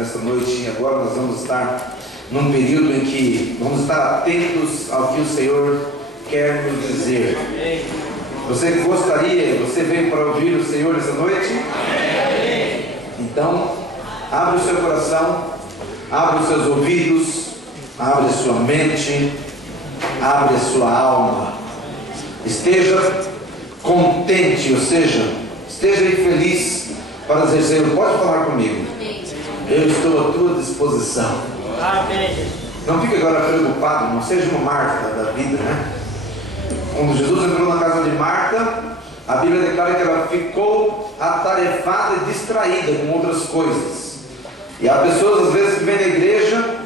Nessa noite, agora nós vamos estar num período em que vamos estar atentos ao que o Senhor quer nos dizer. Amém. Você gostaria, você veio para ouvir o Senhor essa noite? Amém. Então, abre o seu coração, abre os seus ouvidos, abre a sua mente, abre a sua alma. Esteja contente, ou seja, esteja feliz para dizer: Senhor, pode falar comigo. Eu estou à tua disposição. Amém. Não fique agora preocupado, não seja uma Marta da vida, né? Quando Jesus entrou na casa de Marta, a Bíblia declara que ela ficou atarefada e distraída com outras coisas. E há pessoas às vezes que vêm na igreja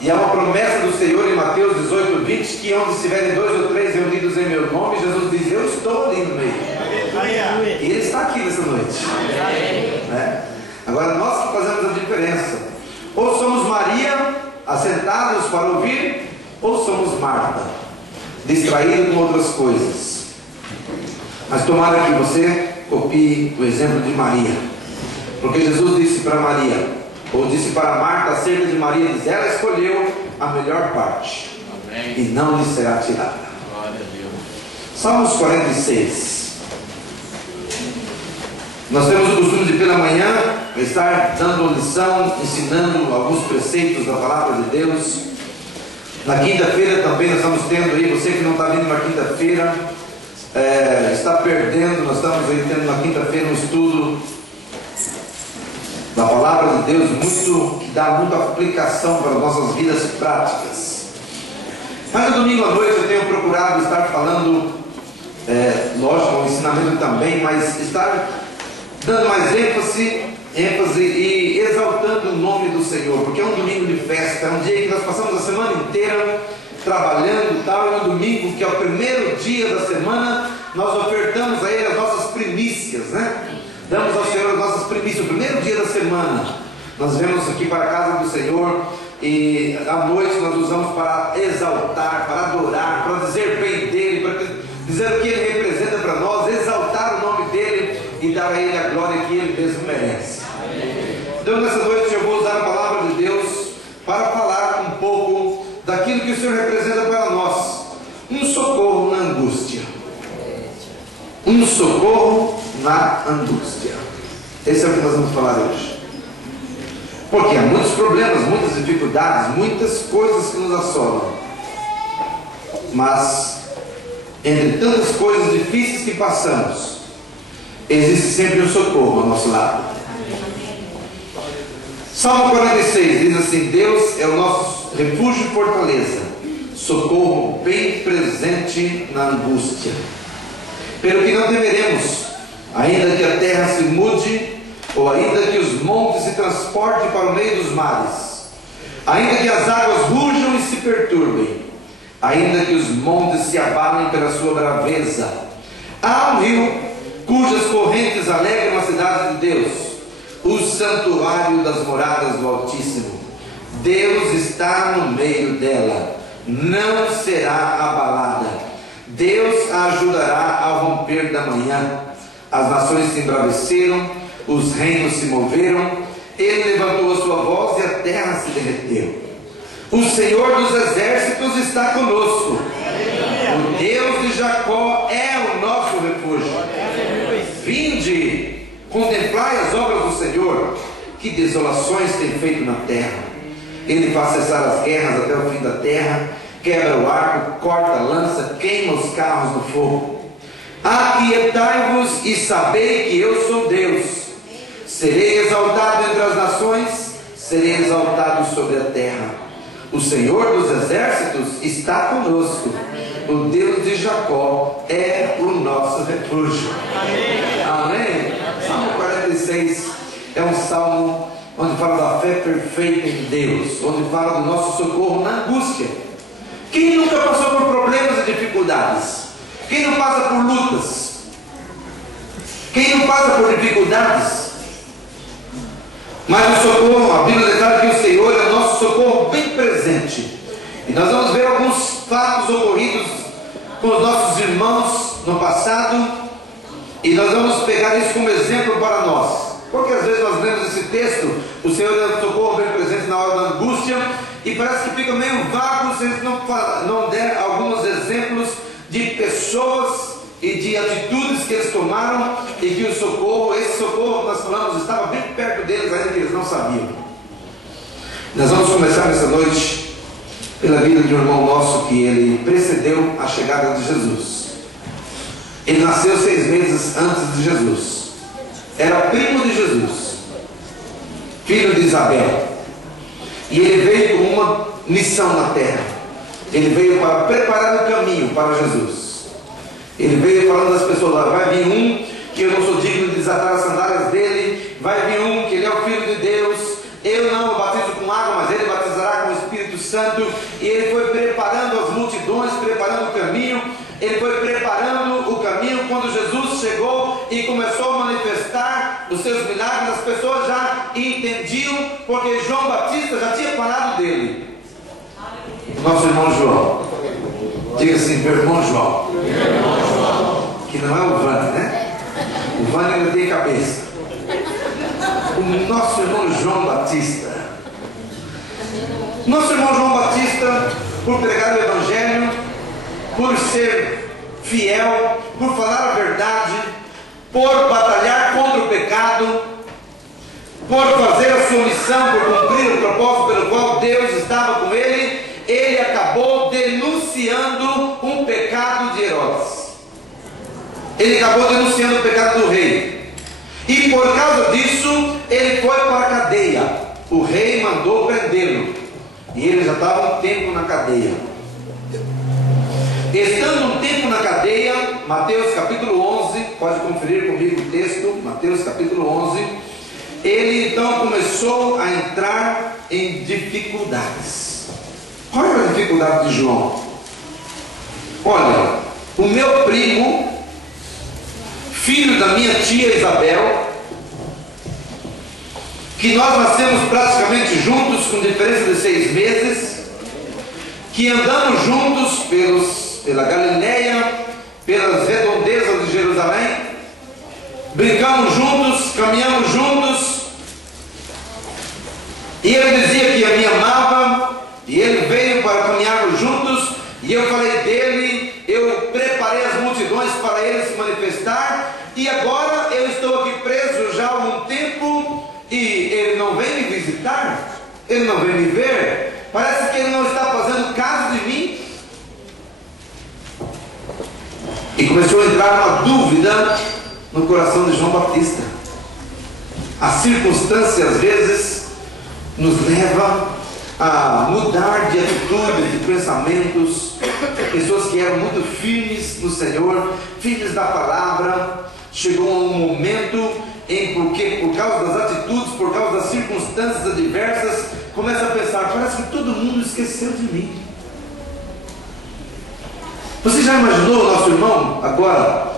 e há uma promessa do Senhor em Mateus 18:20, que onde estiverem 2 ou 3 reunidos em meu nome, Jesus diz: eu estou ali no meio. E Ele está aqui nessa noite, né? Agora nós que fazemos a diferença: ou somos Maria, assentados para ouvir, ou somos Marta, distraídos com outras coisas. Mas tomara que você copie o exemplo de Maria, porque Jesus disse para Maria, ou disse para Marta acerca de Maria, diz: ela escolheu a melhor parte. Amém. E não lhe será tirada. Glória a Deus. Salmos 46. Nós temos o costume de pela manhã estar dando uma lição, ensinando alguns preceitos da palavra de Deus. Na quinta-feira também nós estamos tendo aí, você que não está vindo na quinta-feira, está perdendo. Nós estamos aí tendo na quinta-feira um estudo da palavra de Deus, que dá muita aplicação para as nossas vidas práticas. Mas no domingo à noite eu tenho procurado estar falando, lógico, o ensinamento também, mas estar dando mais ênfase e exaltando o nome do Senhor, porque é um domingo de festa, é um dia que nós passamos a semana inteira trabalhando e tal, e no domingo, que é o primeiro dia da semana, nós ofertamos a Ele as nossas primícias, né? Damos ao Senhor as nossas primícias, o primeiro dia da semana. Nós vemos aqui para a casa do Senhor, e à noite nós usamos para exaltar, para adorar, para dizer bem dEle, para dizer o que Ele representa para nós, exaltar o nome dEle e dar a Ele a glória que Ele mesmo merece. Então nessa noite eu vou usar a palavra de Deus para falar um pouco daquilo que o Senhor representa para nós: um socorro na angústia. Um socorro na angústia. Esse é o que nós vamos falar hoje. Porque há muitos problemas, muitas dificuldades, muitas coisas que nos assolam. Mas entre tantas coisas difíceis que passamos, existe sempre um socorro ao nosso lado. Salmo 46 diz assim: Deus é o nosso refúgio e fortaleza, socorro bem presente na angústia. Pelo que não temeremos, ainda que a terra se mude, ou ainda que os montes se transportem para o meio dos mares, ainda que as águas rujam e se perturbem, ainda que os montes se abalem pela sua braveza. Há um rio cujas correntes alegram a cidade de Deus, o santuário das moradas do Altíssimo. Deus está no meio dela, não será abalada. Deus a ajudará ao romper da manhã. As nações se embraveceram, os reinos se moveram, Ele levantou a sua voz e a terra se derreteu. O Senhor dos exércitos está conosco. O Deus de Jacó é o nosso refúgio. Vinde, contemplai as obras do Senhor, que desolações tem feito na terra. Ele faz cessar as guerras até o fim da terra, quebra o arco, corta a lança, queima os carros no fogo. Aquietai-vos e sabei que eu sou Deus. Serei exaltado entre as nações, serei exaltado sobre a terra. O Senhor dos exércitos está conosco. O Deus de Jacó é o nosso refúgio. Amém. Salmo 46 é um salmo onde fala da fé perfeita em Deus, onde fala do nosso socorro na angústia. Quem nunca passou por problemas e dificuldades? Quem não passa por lutas? Quem não passa por dificuldades? Mas o socorro, a Bíblia declara que o Senhor é o nosso socorro bem presente. E nós vamos ver alguns fatos ocorridos com os nossos irmãos no passado, e nós vamos pegar isso como exemplo para nós. Porque às vezes nós lemos esse texto, o Senhor é o socorro bem presente na hora da angústia, e parece que fica meio vago se a gente não der alguns exemplos de pessoas e de atitudes que eles tomaram, e que o socorro, esse socorro que nós falamos, estava bem perto deles, ainda que eles não sabiam. Nós vamos começar nessa noite pela vida de um irmão nosso que ele precedeu a chegada de Jesus. Ele nasceu 6 meses antes de Jesus. Era primo de Jesus, filho de Isabel. E ele veio com uma missão na terra. Ele veio para preparar o caminho para Jesus. Ele veio falando das pessoas: vai vir um que eu não sou digno de desatar as sandálias dele. Vai vir um que ele é o Filho de Deus. Eu não o batizo com água, mas ele batizará com o Espírito Santo. E ele foi preparando as multidões, preparando o caminho. Ele foi preparando o caminho. Quando Jesus chegou e começou a manifestar os seus milagres, as pessoas já entendiam, porque João Batista já tinha falado dele. Nosso irmão João. Diga assim: meu irmão João. Que não é o Vânia, né? O Vânia ainda tem cabeça. O nosso irmão João Batista. Nosso irmão João Batista, por pregar o Evangelho, por ser fiel, por falar a verdade, por batalhar contra o pecado, por fazer a sua missão, por cumprir o propósito pelo qual Deus estava com ele, ele acabou denunciando um pecado de Herodes. Ele acabou denunciando o pecado do rei. E por causa disso, ele foi para a cadeia. O rei mandou prendê-lo. E ele já estava um tempo na cadeia. Estando um tempo na cadeia, Mateus capítulo 11, pode conferir comigo o texto, Mateus capítulo 11, ele então começou a entrar em dificuldades. Qual era a dificuldade de João? Olha, o meu primo, filho da minha tia Isabel, que nós nascemos praticamente juntos, com diferença de 6 meses, que andamos juntos pela Galileia, pelas redondezas de Jerusalém, brincamos juntos, caminhamos juntos, e ele dizia que me amava, e ele veio para caminharmos juntos, e eu falei dele, eu preparei as multidões para ele se manifestar, e agora eu estou aqui preso já há algum tempo, e ele não vem me visitar, ele não vem me ver, parece que ele não está fazendo caso de mim. E começou a entrar uma dúvida no coração de João Batista. A circunstância às vezes nos leva a mudar de atitude, de pensamentos. Pessoas que eram muito firmes no Senhor, firmes da palavra, chegou a um momento em porque por causa das atitudes, por causa das circunstâncias adversas, começa a pensar: parece que todo mundo esqueceu de mim. Você já imaginou, nosso irmão, agora,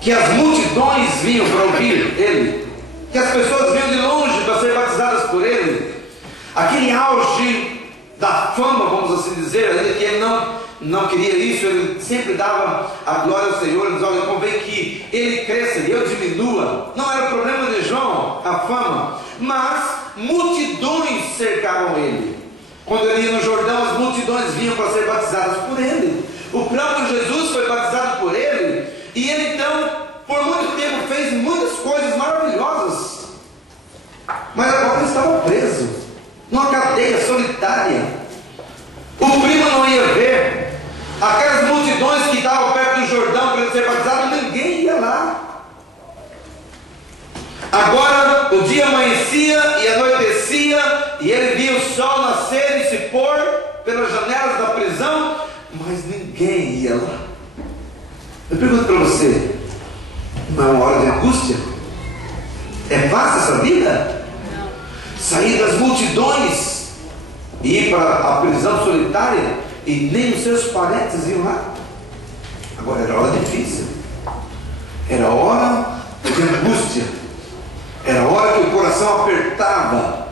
que as multidões vinham para ouvir ele, que as pessoas vinham de longe para ser batizadas por ele, aquele auge da fama, vamos assim dizer, ainda que ele não queria isso, ele sempre dava a glória ao Senhor, ele dizia: olha, convém que ele cresça e eu diminua. Não era problema de João, a fama, mas multidões cercavam ele. Quando ele ia no Jordão, as multidões vinham para ser batizadas por ele. O próprio Jesus foi batizado por ele, e ele então, por muito tempo, fez muitas coisas maravilhosas, mas agora ele estava preso, numa cadeia solitária. O primo não ia ver, aquelas multidões que estavam perto do Jordão para ele ser batizado, ninguém ia lá. Agora o dia amanhecia e anoitecia, e ele via o sol nascer e se pôr pelas janelas da prisão, mas ninguém ia lá. Eu pergunto para você: não é uma hora de angústia? É fácil essa vida? Não. Sair das multidões e ir para a prisão solitária e nem os seus parentes iam lá? Agora era hora difícil, era hora de angústia, era hora que o coração apertava.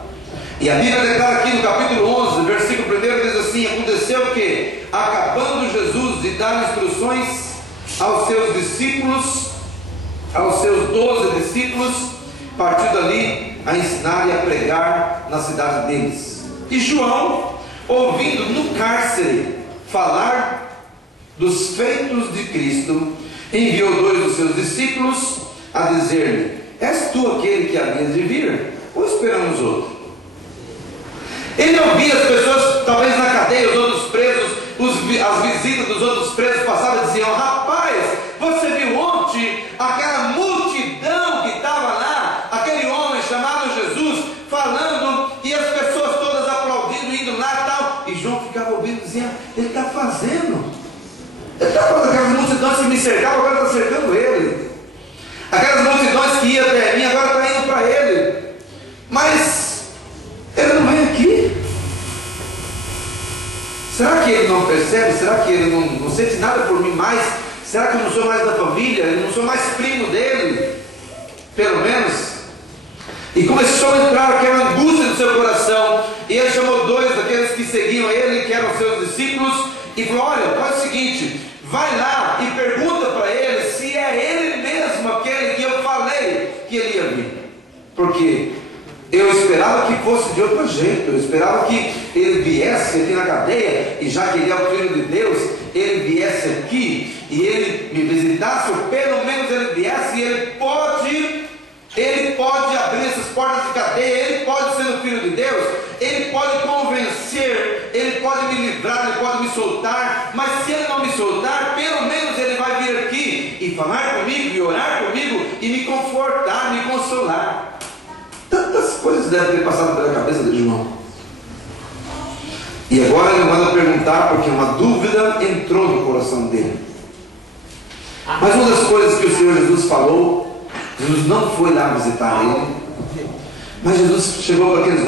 E a Bíblia declara aqui no capítulo 11, versículo 1, diz assim: aconteceu que, acabando Jesus de dar instruções aos seus discípulos, aos seus 12 discípulos, partiu dali a ensinar e a pregar na cidade deles. E João, ouvindo no cárcere falar dos feitos de Cristo, enviou 2 dos seus discípulos a dizer-lhe: és tu aquele que havias de vir, ou esperamos outro? Ele ouvia as pessoas, talvez na cadeia, os outros presos, as visitas dos outros presos passavam e diziam: rapaz, você viu ontem aquela multidão que estava lá, aquele homem chamado Jesus falando, e as pessoas todas aplaudindo, indo lá e tal. E João ficava ouvindo e dizia: ele está fazendo, aquelas multidões que me cercavam, agora está cercando ele. Aquelas multidões que iam até mim, agora está indo para ele. Mas ele não vem aqui. Será que ele não percebe? Será que ele não sente nada por mim mais? Será que eu não sou mais da família? Eu não sou mais primo dele? Pelo menos. E começou a entrar aquela angústia no seu coração. E ele chamou 2 daqueles que seguiam ele, que eram seus discípulos, e falou: olha, faz o seguinte, vai lá e pergunta para ele se é ele mesmo aquele que eu falei que ele ia vir. Porque eu esperava que fosse de outro jeito. Eu esperava que ele viesse aqui na cadeia, e já que ele é o Filho de Deus, ele viesse aqui e ele me visitasse, ou pelo menos ele viesse, e ele pode abrir essas portas de cadeia, ele pode ser o Filho de Deus, ele pode convencer, ele pode me livrar, ele pode me soltar. Mas se ele não me soltar, pelo menos ele vai vir aqui e falar comigo, e orar comigo, e me confortar, me consolar. Tantas coisas devem ter passado pela cabeça de João. E agora ele manda perguntar, porque uma dúvida entrou no coração dele. Mas uma das coisas que o Senhor Jesus falou, Jesus não foi lá visitar ele, mas Jesus chegou para aqueles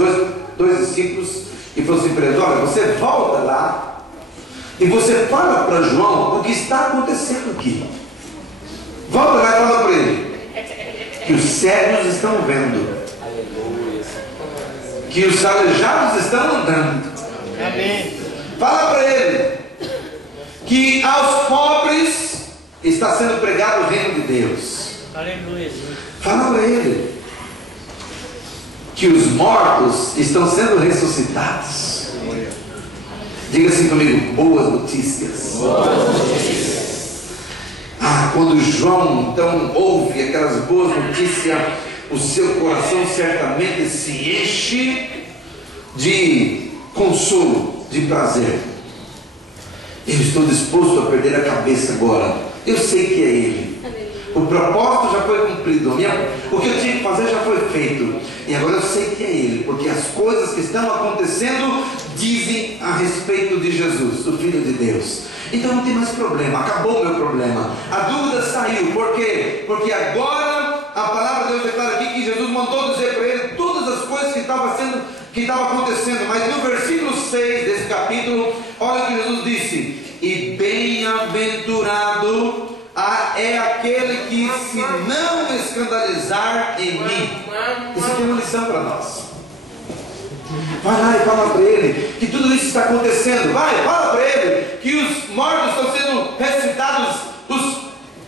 dois discípulos e falou assim para eles: olha, você volta lá e você fala para João o que está acontecendo aqui. Volta lá e fala para ele que os cegos estão vendo, que os aleijados estão andando. Amém. Fala para ele que aos pobres está sendo pregado o reino de Deus. Aleluia. Fala para ele que os mortos estão sendo ressuscitados. Diga assim comigo: boas notícias. Boas notícias. Quando João então ouve aquelas boas notícias, o seu coração certamente se enche de consolo, de prazer. Eu estou disposto a perder a cabeça agora. Eu sei que é Ele. O propósito já foi cumprido. O que eu tinha que fazer já foi feito. E agora eu sei que é Ele, porque as coisas que estão acontecendo dizem a respeito de Jesus, o Filho de Deus. Então não tem mais problema, acabou o meu problema. A dúvida saiu. Por quê? Porque agora a palavra de Deus declara aqui que Jesus mandou dizer para ele todas as coisas que estavam acontecendo. Mas no versículo 6 desse capítulo, olha o que Jesus disse: e bem-aventurado é aquele que se não escandalizar em mim. Isso aqui é uma lição para nós. Vai lá e fala para ele que tudo isso está acontecendo. Fala para ele que os mortos estão sendo ressuscitados,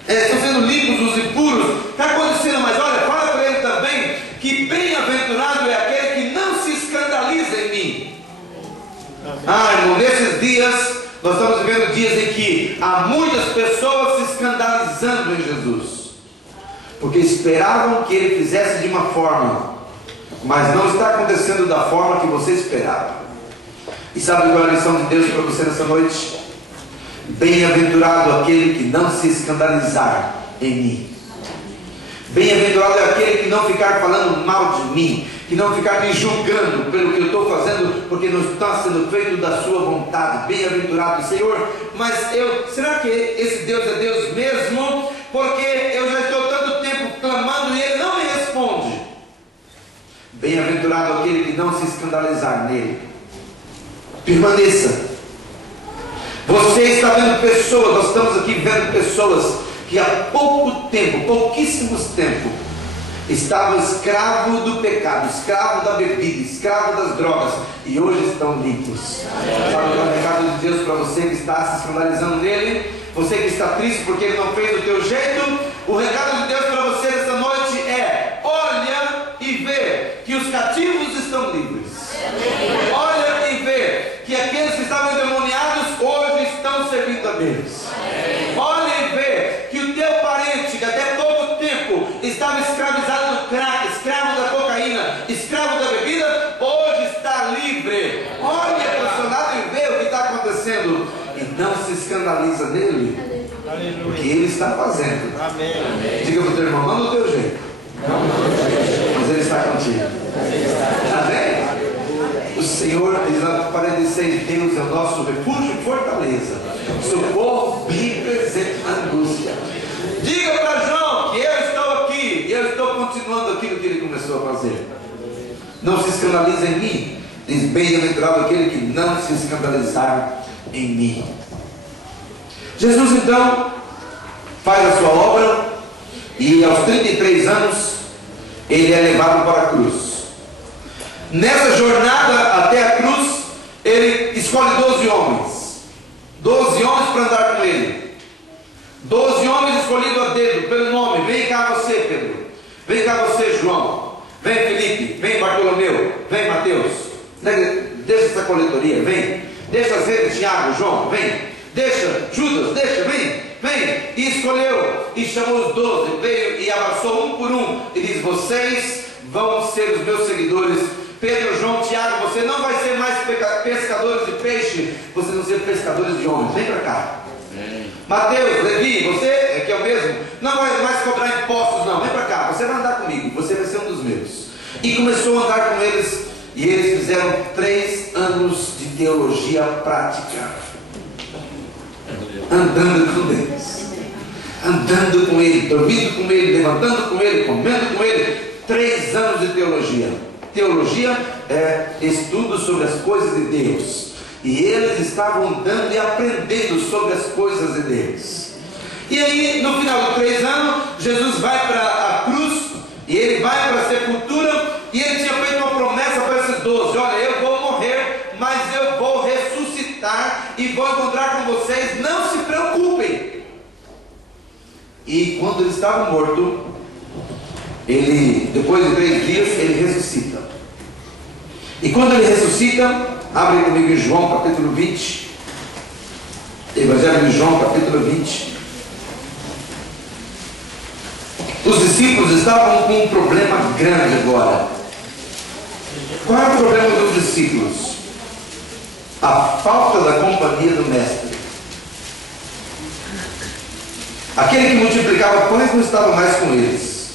estão sendo limpos, os impuros. Está acontecendo, mas olha, fala para ele também que bem-aventurado é aquele que não se escandaliza em mim. Irmão, nesses dias nós estamos vivendo dias em que há muitas pessoas se escandalizando em Jesus, porque esperavam que ele fizesse de uma forma, mas não está acontecendo da forma que você esperava. E sabe qual é a lição de Deus para você nessa noite? Bem-aventurado aquele que não se escandalizar em mim. Bem-aventurado é aquele que não ficar falando mal de mim, que não ficar me julgando pelo que eu estou fazendo, porque não está sendo feito da sua vontade. Bem-aventurado, Senhor, mas será que esse Deus é Deus mesmo? Porque eu já estou tanto tempo clamando e Ele não me responde. Bem-aventurado aquele que não se escandalizar nele. Permaneça. Você está vendo pessoas, nós estamos aqui vendo pessoas que há pouco tempo, pouquíssimos tempos, estavam escravos do pecado, escravos da bebida, escravos das drogas, e hoje estão limpos. Sabe qual é o recado de Deus para você que está se escandalizando nele? Você que está triste porque ele não fez do teu jeito? O recado de Deus para você nessa noite é: olha Deus. Olhe e vê que o teu parente, que até pouco tempo estava escravizado no crack, escravo da cocaína, escravo da bebida, hoje está livre. Olhe emocionado e vê o que está acontecendo. E não se escandaliza nele, porque ele está fazendo. Diga para o teu irmão, não do teu jeito, mas ele está contigo. Amém? O Senhor, diz lá 46, Deus é o nosso refúgio e fortaleza, socorro bem presente na angústia. Diga para João que eu estou aqui, e eu estou continuando aquilo que ele começou a fazer. Não se escandaliza em mim, diz bem-aventurado aquele que não se escandalizar em mim. Jesus então faz a sua obra, e aos 33 anos ele é levado para a cruz. Nessa jornada até a cruz, ele escolhe 12 homens. 12 homens para andar com ele. 12 homens escolhidos a dedo, pelo nome. Vem cá você, Pedro. Vem cá você, João. Vem Felipe. Vem Bartolomeu. Vem Mateus. Deixa essa coletoria, vem. Deixa as redes, Tiago, João, vem. Deixa, Judas, deixa, vem. E escolheu, e chamou os 12. Veio e abraçou um por um. E diz, vocês vão ser os meus seguidores. Pedro, João, Tiago, você não vai ser mais pescadores de peixe, vocês vão ser pescadores de homens. Vem para cá. Mateus, Levi, você, que é o mesmo, não vai mais cobrar impostos não, vem para cá, você vai andar comigo, você vai ser um dos meus. E começou a andar com eles, e eles fizeram 3 anos de teologia prática, andando com eles, andando com ele, dormindo com ele, levantando com ele, comendo com ele. 3 anos de teologia. Teologia é estudo sobre as coisas de Deus. E eles estavam andando e aprendendo sobre as coisas de Deus. E aí, no final de 3 anos, Jesus vai para a cruz, e ele vai para a sepultura, e ele tinha feito uma promessa para esses 12: olha, eu vou morrer, mas eu vou ressuscitar e vou encontrar com vocês, não se preocupem. E quando ele estava morto, ele, depois de 3 dias, ele ressuscita. E quando ele ressuscita, abre comigo em João capítulo 20, Evangelho de João capítulo 20. Os discípulos estavam com um problema grande agora. Qual é o problema dos discípulos? A falta da companhia do mestre. Aquele que multiplicava pães não estava mais com eles.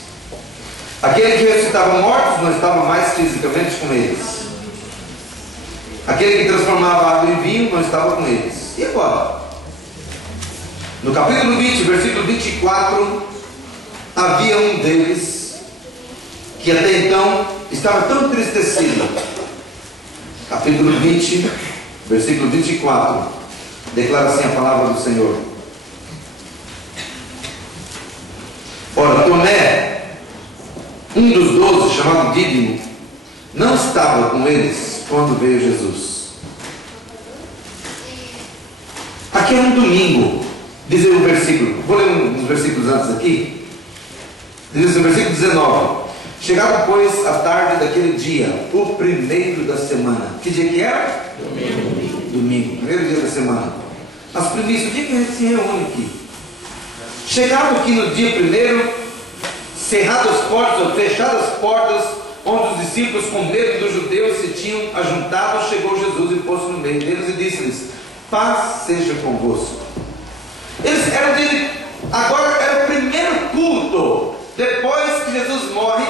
Aquele que ressuscitava mortos não estava mais fisicamente com eles. Aquele que transformava água em vinho não estava com eles. E agora? No capítulo 20, versículo 24, havia um deles que até então estava tão entristecido. Capítulo 20, versículo 24, declara assim a palavra do Senhor. Ora, Tomé, um dos 12, chamado Dídimo, não estava com eles quando veio Jesus. Aqui é um domingo, diz o versículo, vou ler uns versículos antes aqui. Diz no versículo 19: chegado, pois, a tarde daquele dia, o primeiro da semana. Que dia que era? Domingo, primeiro dia da semana. As primícias, o dia que a gente se reúne aqui. Chegado aqui no dia primeiro, cerradas as portas, ou fechadas as portas, onde os discípulos, com medo dos judeus, se tinham ajuntado, chegou Jesus e pôs-se no meio deles e disse-lhes: paz seja convosco. Eles eram dele, agora era o primeiro culto, depois que Jesus morre,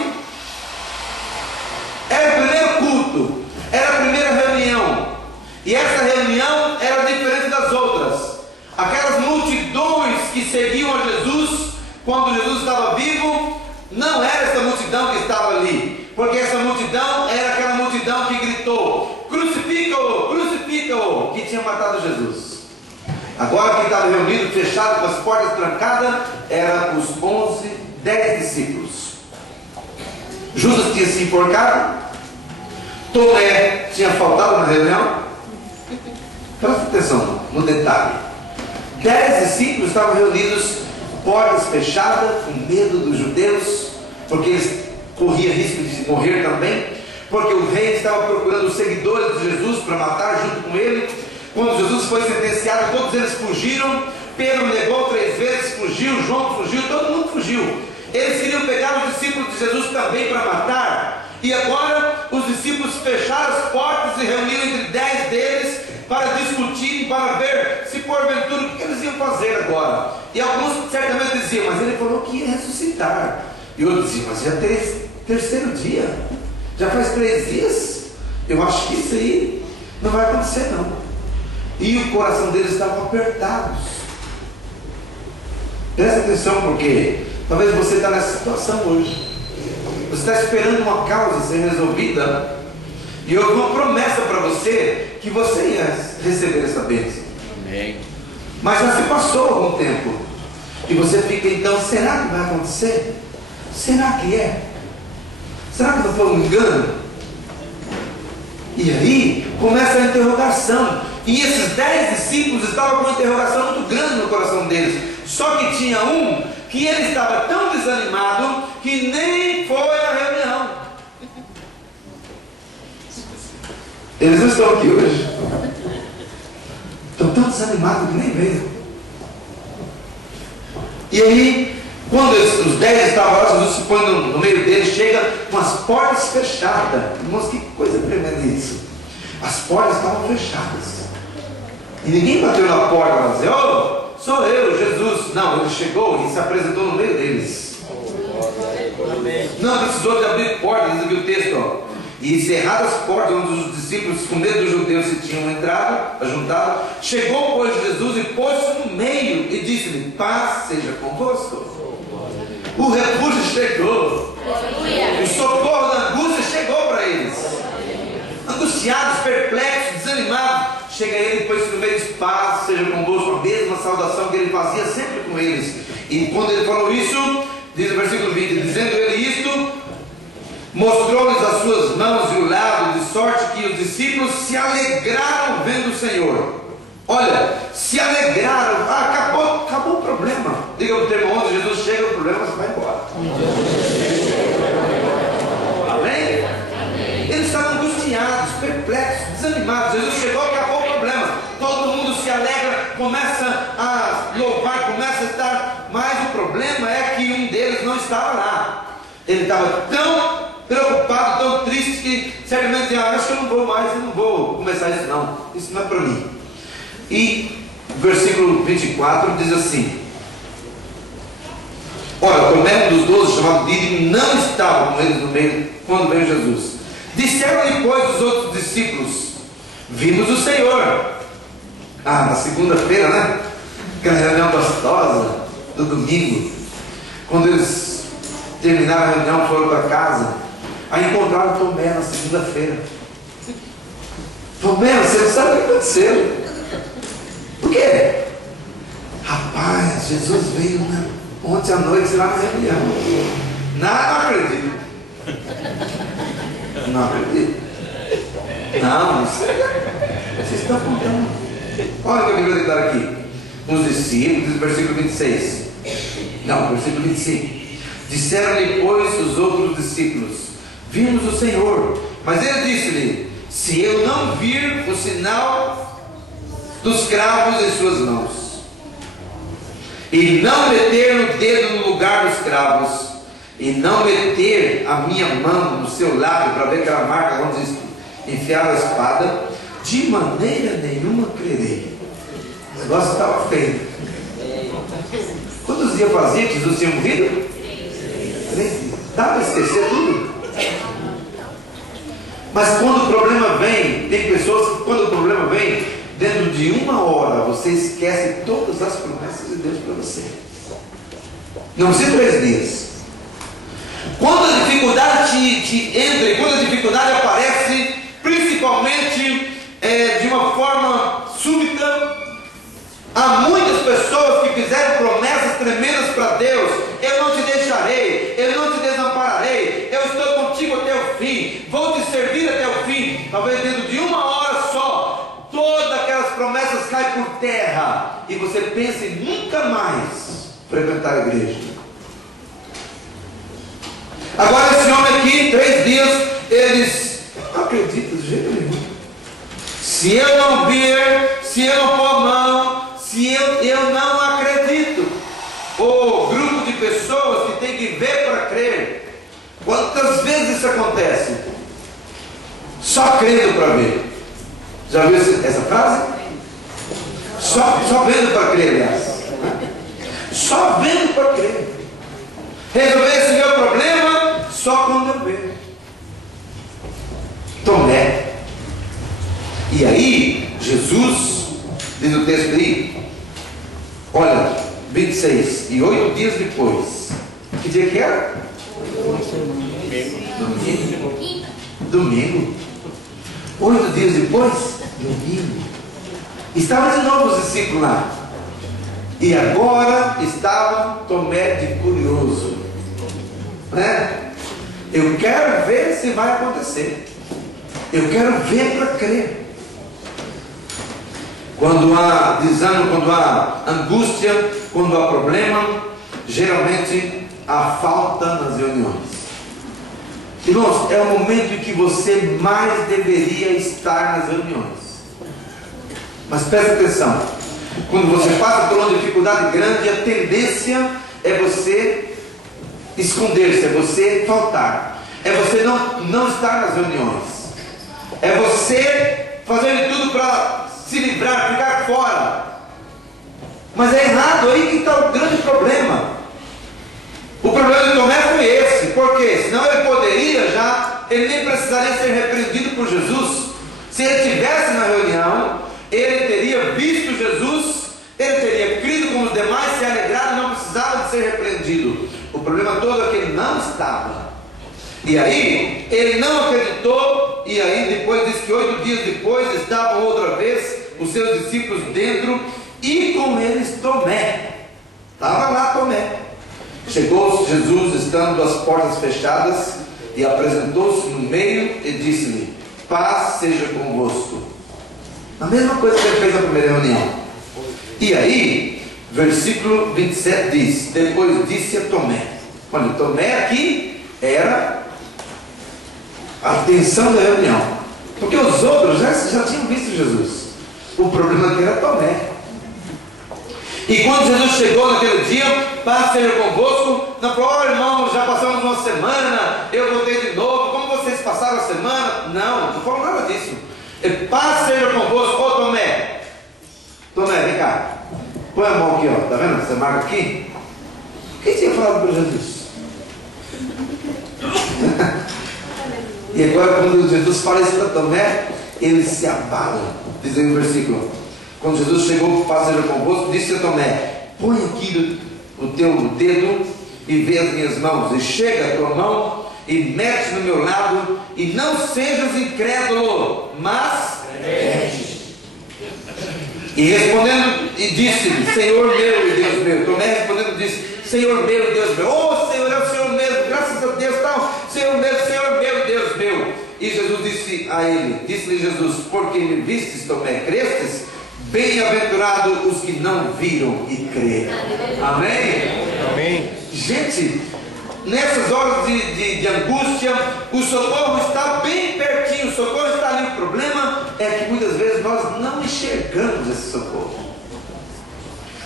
era o primeiro culto, era a primeira reunião, e essa reunião era diferente das outras. Aquelas multidões que seguiam a Jesus, quando Jesus estava vivo, não era essa multidão que estava ali, porque essa multidão era aquela multidão que gritou: crucifica-o, crucifica-o, que tinha matado Jesus. Agora que estava reunido, fechado, com as portas trancadas, eram os 10 discípulos. Judas tinha se enforcado, Tomé tinha faltado na reunião. Presta atenção no detalhe: 10 discípulos estavam reunidos, portas fechadas, com medo dos judeus, porque eles corriam risco de morrer também, porque o rei estava procurando os seguidores de Jesus para matar junto com ele. Quando Jesus foi sentenciado, todos eles fugiram, Pedro negou 3 vezes, fugiu, João fugiu, todo mundo fugiu. Eles queriam pegar os discípulos de Jesus também para matar. E agora os discípulos fecharam as portas e reuniram entre 10 deles para discutirem, para ver se porventura o que eles iam fazer agora. E alguns certamente diziam, mas ele falou que ia ressuscitar. E outros diziam, mas já é terceiro dia, já faz 3 dias, eu acho que isso aí não vai acontecer não. E o coração deles estava apertados. Presta atenção, porque talvez você está nessa situação hoje. Você está esperando uma causa ser resolvida, e houve uma promessa para você que você ia receber essa bênção. Amém. Mas já se passou algum tempo, e você fica então, será que vai acontecer? Será que é? Será que não foi um engano? E aí começa a interrogação. E esses 10 discípulos estavam com uma interrogação muito grande no coração deles. Só que tinha um que ele estava tão desanimado que nem foi à reunião. Eles não estão aqui hoje. Estão tão desanimados que nem veio. E aí, quando os 10 estavam lá, Jesus se põe no meio deles, chega com as portas fechadas. Irmãos, que coisa tremenda isso. As portas estavam fechadas. E ninguém bateu na porta para dizer, oh, sou eu, Jesus. Não, ele chegou e se apresentou no meio deles. Não precisou de abrir portas, diz aqui o texto, ó. E cerradas as portas onde os discípulos, com medo dos judeus, se tinham entrado, ajuntado, chegou, pois, Jesus e pôs-se no meio e disse-lhe, paz seja convosco. O refúgio chegou. O socorro da angústia chegou para eles. Angustiados, perplexos, desanimados, chega ele e pôs-se no meio e diz, paz seja convosco, a mesma saudação que ele fazia sempre com eles. E quando ele falou isso, diz o versículo 20, dizendo ele isto, mostrou-lhes as suas mãos e o lado, de sorte que os discípulos se alegraram vendo o Senhor. Olha, se alegraram. Acabou o problema. Diga o termo, onde Jesus chega, o problema vai embora. Amém? Eles estavam angustiados, perplexos, desanimados. Jesus chegou, acabou o problema. Todo mundo se alegra, começa a louvar, começa a estar. Mas o problema é que um deles não estava lá. Ele estava tão preocupado, tão triste, que certamente dizia, acho que eu não vou mais, eu não vou começar isso não. Isso não é para mim. E o versículo 24 diz assim, ora, Tomé, um dos 12, chamado Dídimo, não estava com eles no meio quando veio Jesus. Disseram-lhe, pois, os outros discípulos, vimos o Senhor. Na segunda-feira, né? Aquela reunião gostosa do domingo, quando eles terminaram a reunião, foram para casa, aí encontraram Tomé na segunda-feira. Tomé, você não sabe o que aconteceu. Por quê? Rapaz, Jesus veio ontem à noite lá na reunião. Não acredito. Não acredito. Não, vocês estão contando. Olha o que eu quero declarar aqui. Os discípulos, versículo 26. Não, versículo 25. Disseram-lhe, pois, os outros discípulos, vimos o Senhor. Mas ele disse-lhe, se eu não vir o sinal dos cravos em suas mãos, e não meter o dedo no lugar dos cravos, e não meter a minha mão no seu lado, para ver aquela marca onde enfiaram a espada, de maneira nenhuma crerei. O negócio estava feio. Quantos dias fazia que Jesus tinha morrido? 3 dias. Dá para esquecer tudo? Mas quando o problema vem, tem pessoas que quando o problema vem, dentro de 1 hora você esquece todas as promessas de Deus para você. Não precisa 3 dias. Quando a dificuldade te entra e quando a dificuldade aparece, principalmente de uma forma súbita, há muitas pessoas que fizeram promessas tremendas para Deus. Eu não te deixarei, eu não te desampararei, eu estou contigo até o fim, vou te servir até o fim. Talvez dentro de 1 hora só, todas aquelas promessas caem por terra, e você pensa em nunca mais frequentar a igreja. Agora esse homem aqui, 3 dias, eles não acreditam de jeito nenhum. Se eu não vir, se eu não pôr a mão, se eu não ou grupo de pessoas que tem que ver para crer. Quantas vezes isso acontece? Só crendo para ver. Já viu essa frase? Só vendo para crer, aliás. Só vendo para crer. Resolver esse meu problema só quando eu ver. Tomé. E aí, Jesus, diz o texto aí, olha, 26, e 8 dias depois, que dia que era? Domingo. 8 dias depois, domingo. Estava de novo os discípulos lá. E agora estava Tomé de curioso, né? Eu quero ver se vai acontecer. Eu quero ver para crer. Quando há desânimo, quando há angústia, quando há problema, geralmente há falta nas reuniões. Irmãos, é o momento em que você mais deveria estar nas reuniões. Mas preste atenção, quando você passa por uma dificuldade grande, a tendência é você esconder-se, é você faltar, é você não estar nas reuniões, é você fazer tudo para se livrar, ficar fora. Mas é errado, aí que está o grande problema. O problema de Tomé foi esse. Por quê? Senão ele nem precisaria ser repreendido por Jesus. Se ele estivesse na reunião, ele teria visto Jesus, ele teria crido como os demais, se alegrado, não precisava de ser repreendido. O problema todo é que ele não estava. E aí, ele não acreditou, e aí depois diz que 8 dias depois estavam outra vez os seus discípulos dentro, e com eles Tomé. Estava lá Tomé. Chegou Jesus estando as portas fechadas, e apresentou-se no meio e disse-lhe: paz seja convosco. A mesma coisa que ele fez na primeira reunião. E aí, versículo 27 diz: depois disse a Tomé. Olha, Tomé aqui era a atenção da reunião, porque os outros já tinham visto Jesus. O problema aqui era Tomé. E quando Jesus chegou naquele dia, paz seja convosco, não falou: oh, irmão, já passamos uma semana, eu voltei de novo, como vocês passaram a semana? Não falou nada disso. Paz seja convosco. Ô Tomé, vem cá, põe a mão aqui, ó, tá vendo essa marca aqui? O que tinha falado para Jesus? E agora, quando Jesus fala isso para Tomé, ele se abala. Diz aí o versículo: quando Jesus chegou, paz seja convosco, disse a Tomé: põe aqui o teu dedo e vê as minhas mãos, e chega a tua mão e mete no meu lado, e não sejas incrédulo, mas crente. E respondendo, e disse-lhe: Senhor meu e Deus meu. Tomé respondendo disse: Senhor meu e Deus meu. Oh Senhor, é o Senhor mesmo, graças a Deus, tal, Senhor meu e Deus meu. E Jesus disse-lhe Jesus: porque me vistes, Tomé, crestes? Bem-aventurado os que não viram e creram. Amém? Amém. Gente, nessas horas de angústia, o socorro está bem pertinho, o socorro está ali. O problema é que muitas vezes nós não enxergamos esse socorro.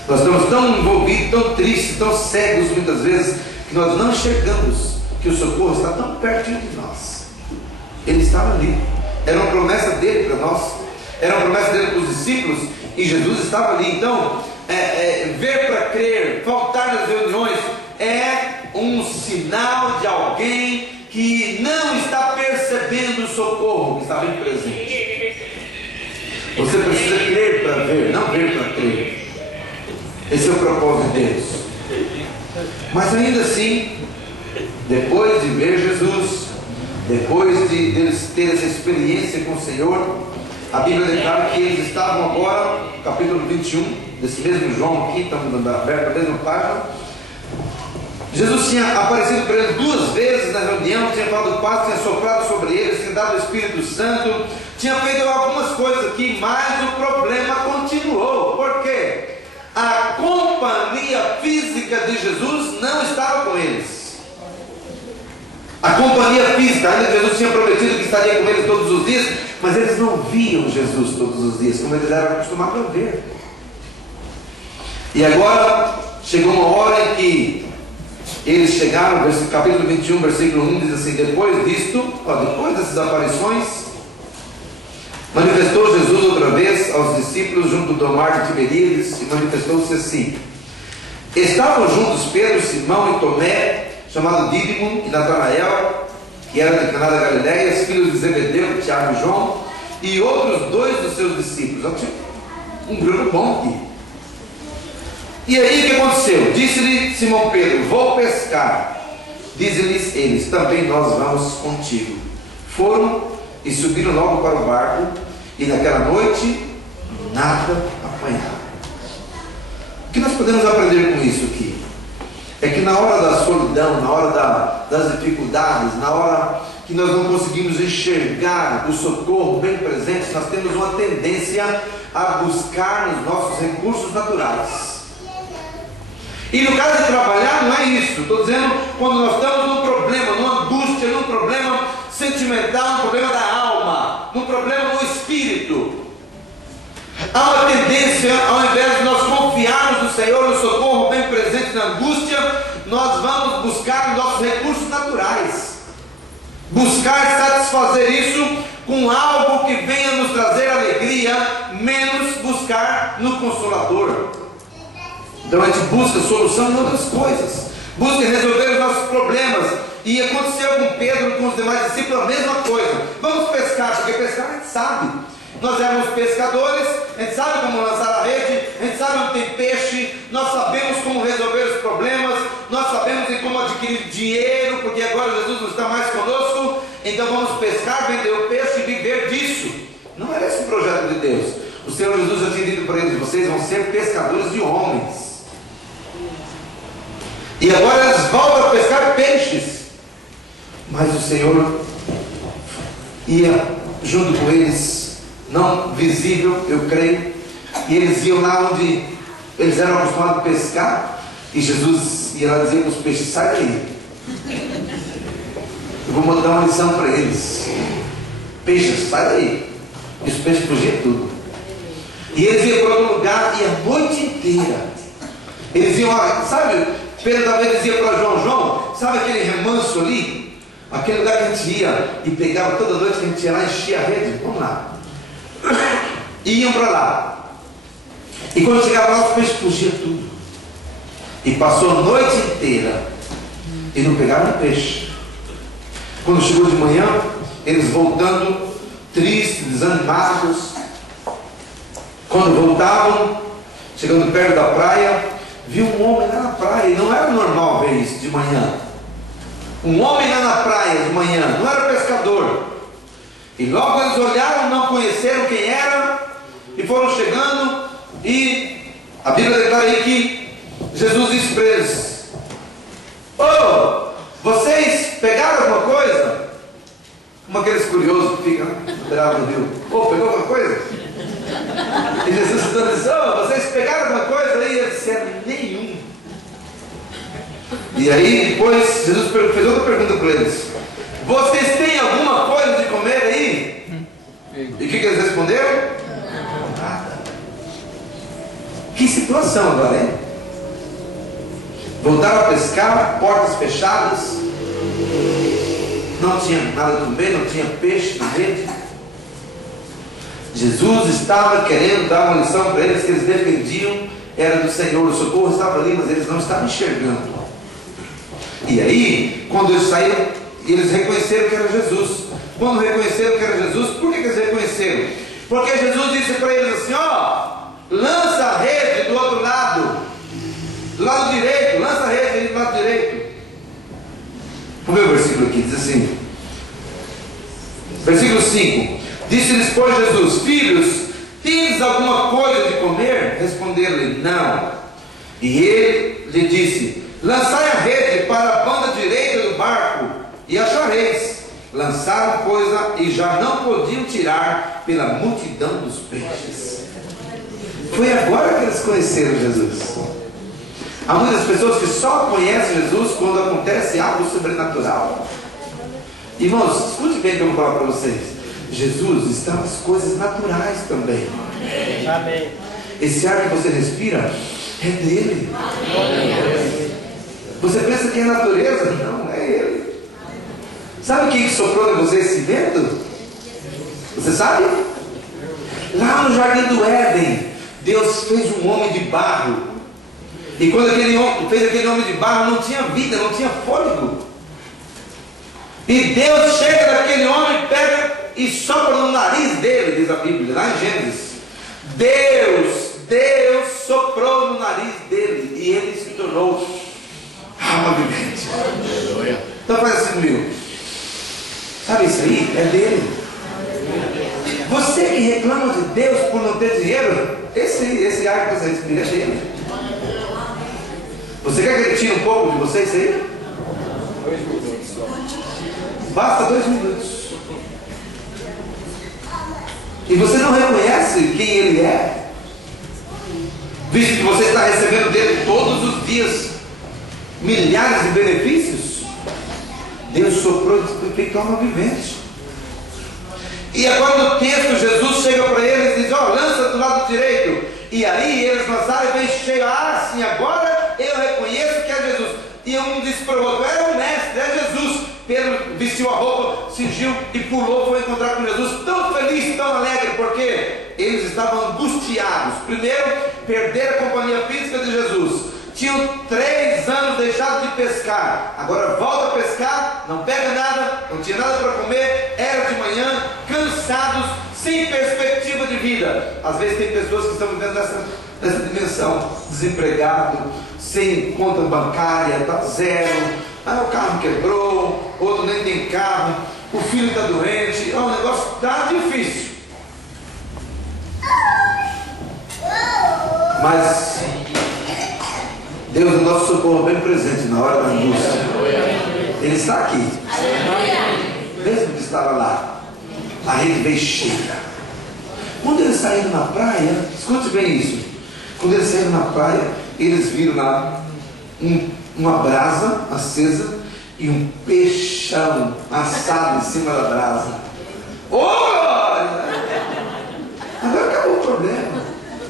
Nós estamos tão envolvidos, tão tristes, tão cegos muitas vezes, que nós não enxergamos que o socorro está tão pertinho de nós. Ele estava ali, era uma promessa dele para nós, era uma promessa dele para os discípulos, e Jesus estava ali. Então, ver para crer, faltar nas reuniões, é um sinal de alguém que não está percebendo o socorro que está bem presente. Você precisa crer para ver, não ver para crer. Esse é o propósito de Deus. Mas ainda assim, depois de ver Jesus, depois de eles terem essa experiência com o Senhor, a Bíblia declara que eles estavam agora, no capítulo 21, desse mesmo João aqui, estamos aberto a mesma página. Jesus tinha aparecido para eles 2 vezes na reunião, tinha falado paz, tinha soprado sobre eles, tinha dado o Espírito Santo, tinha feito algumas coisas aqui, mas o problema continuou. Por quê? A companhia física de Jesus não estava com eles. A companhia física, ainda Jesus tinha prometido que estaria com eles todos os dias, mas eles não viam Jesus todos os dias, como eles eram acostumados a ver. E agora chegou uma hora em que eles chegaram, capítulo 21, versículo 1, diz assim: depois disto, depois dessas aparições, manifestou Jesus outra vez aos discípulos junto do mar de Tiberíades, e manifestou-se assim: estavam juntos Pedro, Simão e Tomé, chamado Dídimo, e Natanael, que era de Caná da Galileia, filhos de Zebedeu, Tiago e João, e outros 2 dos seus discípulos. Um grupo bom aqui. E aí o que aconteceu? Disse-lhe Simão Pedro: vou pescar. Diz-lhes eles: também nós vamos contigo. Foram e subiram logo para o barco, e naquela noite nada apanharam. O que nós podemos aprender com isso aqui? É que na hora da solidão, na hora das dificuldades, na hora que nós não conseguimos enxergar o socorro bem presente, nós temos uma tendência a buscar nos nossos recursos naturais. E no caso de trabalhar, não é isso. Estou dizendo, quando nós estamos num problema, numa angústia, num problema sentimental, num problema da alma, num problema do espírito, há uma tendência, ao invés de nós confiarmos no Senhor, no socorro bem presente na angústia, nós vamos buscar os nossos recursos naturais, buscar satisfazer isso com algo que venha nos trazer alegria, menos buscar no Consolador. Então a gente busca solução em outras coisas, busca resolver os nossos problemas. E aconteceu com Pedro, com os demais discípulos, a mesma coisa. Vamos pescar, porque pescar a gente sabe. Nós éramos pescadores, a gente sabe como lançar a rede, a gente sabe onde tem peixe, nós sabemos como resolver os problemas, nós sabemos em como adquirir dinheiro, porque agora Jesus não está mais conosco. Então vamos pescar, vender o peixe e viver disso. Não era esse o projeto de Deus. O Senhor Jesus já tinha dito para eles: vocês vão ser pescadores de homens. E agora eles voltam a pescar peixes. Mas o Senhor ia junto com eles, não visível, eu creio. E eles iam lá onde eles eram acostumados a pescar. E Jesus ia lá dizer para os peixes: sai daí. Eu vou mandar uma lição para eles. Peixes, sai daí. E os peixes fugiam tudo. E eles iam para outro lugar, e a noite inteira eles iam lá, sabe? Pedro também dizia para João: sabe aquele remanso ali? Aquele lugar que a gente ia e pegava toda noite, que a gente ia lá e enchia a rede. Vamos lá. E iam para lá. E quando chegava lá, os peixes fugiam tudo. E passou a noite inteira e não pegaram peixe. Quando chegou de manhã, eles voltando, tristes, desanimados. Quando voltavam, chegando perto da praia, viu um homem lá na praia. E não era normal ver isso de manhã. Um homem lá na praia de manhã, não era pescador. E logo eles olharam, não conheceram quem era, e foram chegando. E a Bíblia declara aí que Jesus disse para eles: vocês pegaram alguma coisa? Como aqueles curiosos que ficam no beirado do rio: pegou alguma coisa? E Jesus disse: vocês pegaram alguma coisa? Aí eles disseram: nenhum. E aí depois Jesus fez outra pergunta para eles: vocês têm alguma coisa de comer aí? E o que eles responderam? Nada. Que situação agora, hein? Voltaram a pescar, portas fechadas, não tinha nada a comer, não tinha peixe na rede. Jesus estava querendo dar uma lição para eles, que eles dependiam, era do Senhor. O socorro estava ali, mas eles não estavam enxergando. E aí, quando eles saíram, eles reconheceram que era Jesus. Quando reconheceram que era Jesus, por que eles reconheceram? Porque Jesus disse para eles assim: lança a rede do outro lado, do lado direito, lança a rede aí do lado direito. Vamos ver o versículo aqui, diz assim, versículo 5: disse-lhes, pois, Jesus: filhos, tens alguma coisa de comer? Responderam-lhe: não. E ele lhe disse: lançai a rede para a banda direita do barco e achareis. Lançaram, pois, e já não podiam tirar pela multidão dos peixes. Foi agora que eles conheceram Jesus. Há muitas pessoas que só conhecem Jesus quando acontece algo sobrenatural. Irmãos, escute bem o que eu vou falar para vocês. Jesus está nas coisas naturais também. Amém. Esse ar que você respira é dele. Você pensa que é a natureza? Não, é ele. Sabe quem soprou em você esse vento? Você sabe? Lá no jardim do Éden, Deus fez um homem de barro. E quando fez aquele homem de barro, não tinha vida, não tinha fôlego. E Deus chega daquele homem, pega e sopra no nariz dele, diz a Bíblia, lá em Gênesis. Deus soprou no nariz dele e ele se tornou alma vivente. Então faz assim comigo. Sabe isso aí? É dele. Você que reclama de Deus por não ter dinheiro, esse ar que você respira é cheio. Você quer que ele tire um pouco de você isso aí? 2 minutos só. Basta 2 minutos. E você não reconhece quem ele é, visto que você está recebendo dele todos os dias milhares de benefícios. Deus soprou e feito alma vivente. E agora no texto Jesus chega para eles e diz: ó, lança do lado direito. E aí eles lançaram e vem cheio. Ah, sim, agora eu reconheço que é Jesus. E um disse para o outro: é o mestre, é Jesus. Pedro vestiu a roupa, cingiu e pulou, foi encontrar com Jesus, tão feliz, tão alegre, porque eles estavam angustiados. Primeiro, perderam a companhia física de Jesus. Tinham 3 anos deixado de pescar. Agora volta a pescar, não pega nada, não tinha nada para comer, era de manhã, cansados, sem perspectiva de vida. Às vezes tem pessoas que estão vivendo nessa dimensão, desempregado, sem conta bancária, está zero. Ah, o carro quebrou, outro nem tem carro, o filho está doente, o negócio está difícil. Mas Deus é o nosso socorro bem presente na hora da angústia. Ele está aqui. Mesmo que estava lá, a rede veio cheia. Quando eles saíram na praia, escute bem isso. Quando eles saíram na praia, eles viram lá uma brasa acesa e um peixão assado em cima da brasa. Olha! Agora acabou o problema.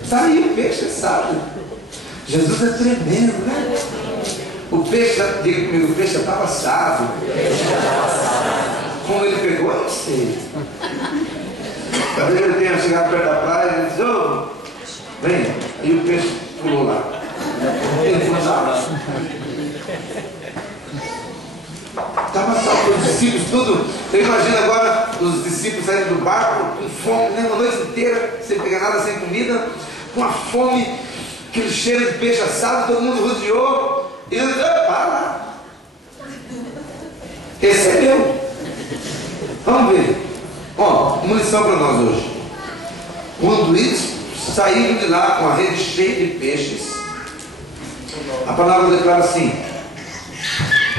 Está aí o peixe assado. Jesus é tremendo, né? O peixe, diga comigo, o peixe estava assado. Como ele pegou, eu não sei. Talvez ele tenha chegado perto da praia e ele disse: ô, vem. E o peixe pulou lá. Ele foi lá. Estava assado, os discípulos, tudo. Eu imagino agora os discípulos saindo do barco com fome, né? Uma noite inteira, sem pegar nada, sem comida, com a fome, aquele cheiro de peixe assado, todo mundo rodeou. E ele disse: para lá. Esse é meu. Vamos ver. Ó, uma lição para nós hoje. Quando eles saíram de lá com a rede cheia de peixes, a palavra declara assim,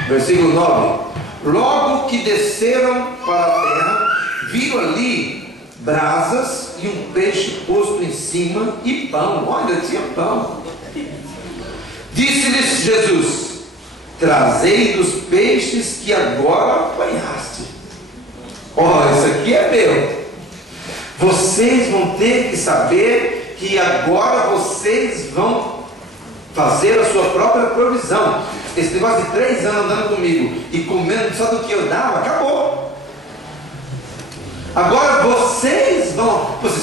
versículo 9: logo que desceram para a terra, viram ali brasas e um peixe posto em cima e pão. Olha, tinha pão. Disse-lhes Jesus: trazei dos peixes que agora apanhaste. Olha, isso aqui é meu. Vocês vão ter que saber que agora vocês vão fazer a sua própria provisão. Esse negócio de 3 anos andando comigo e comendo só do que eu dava, acabou. Agora vocês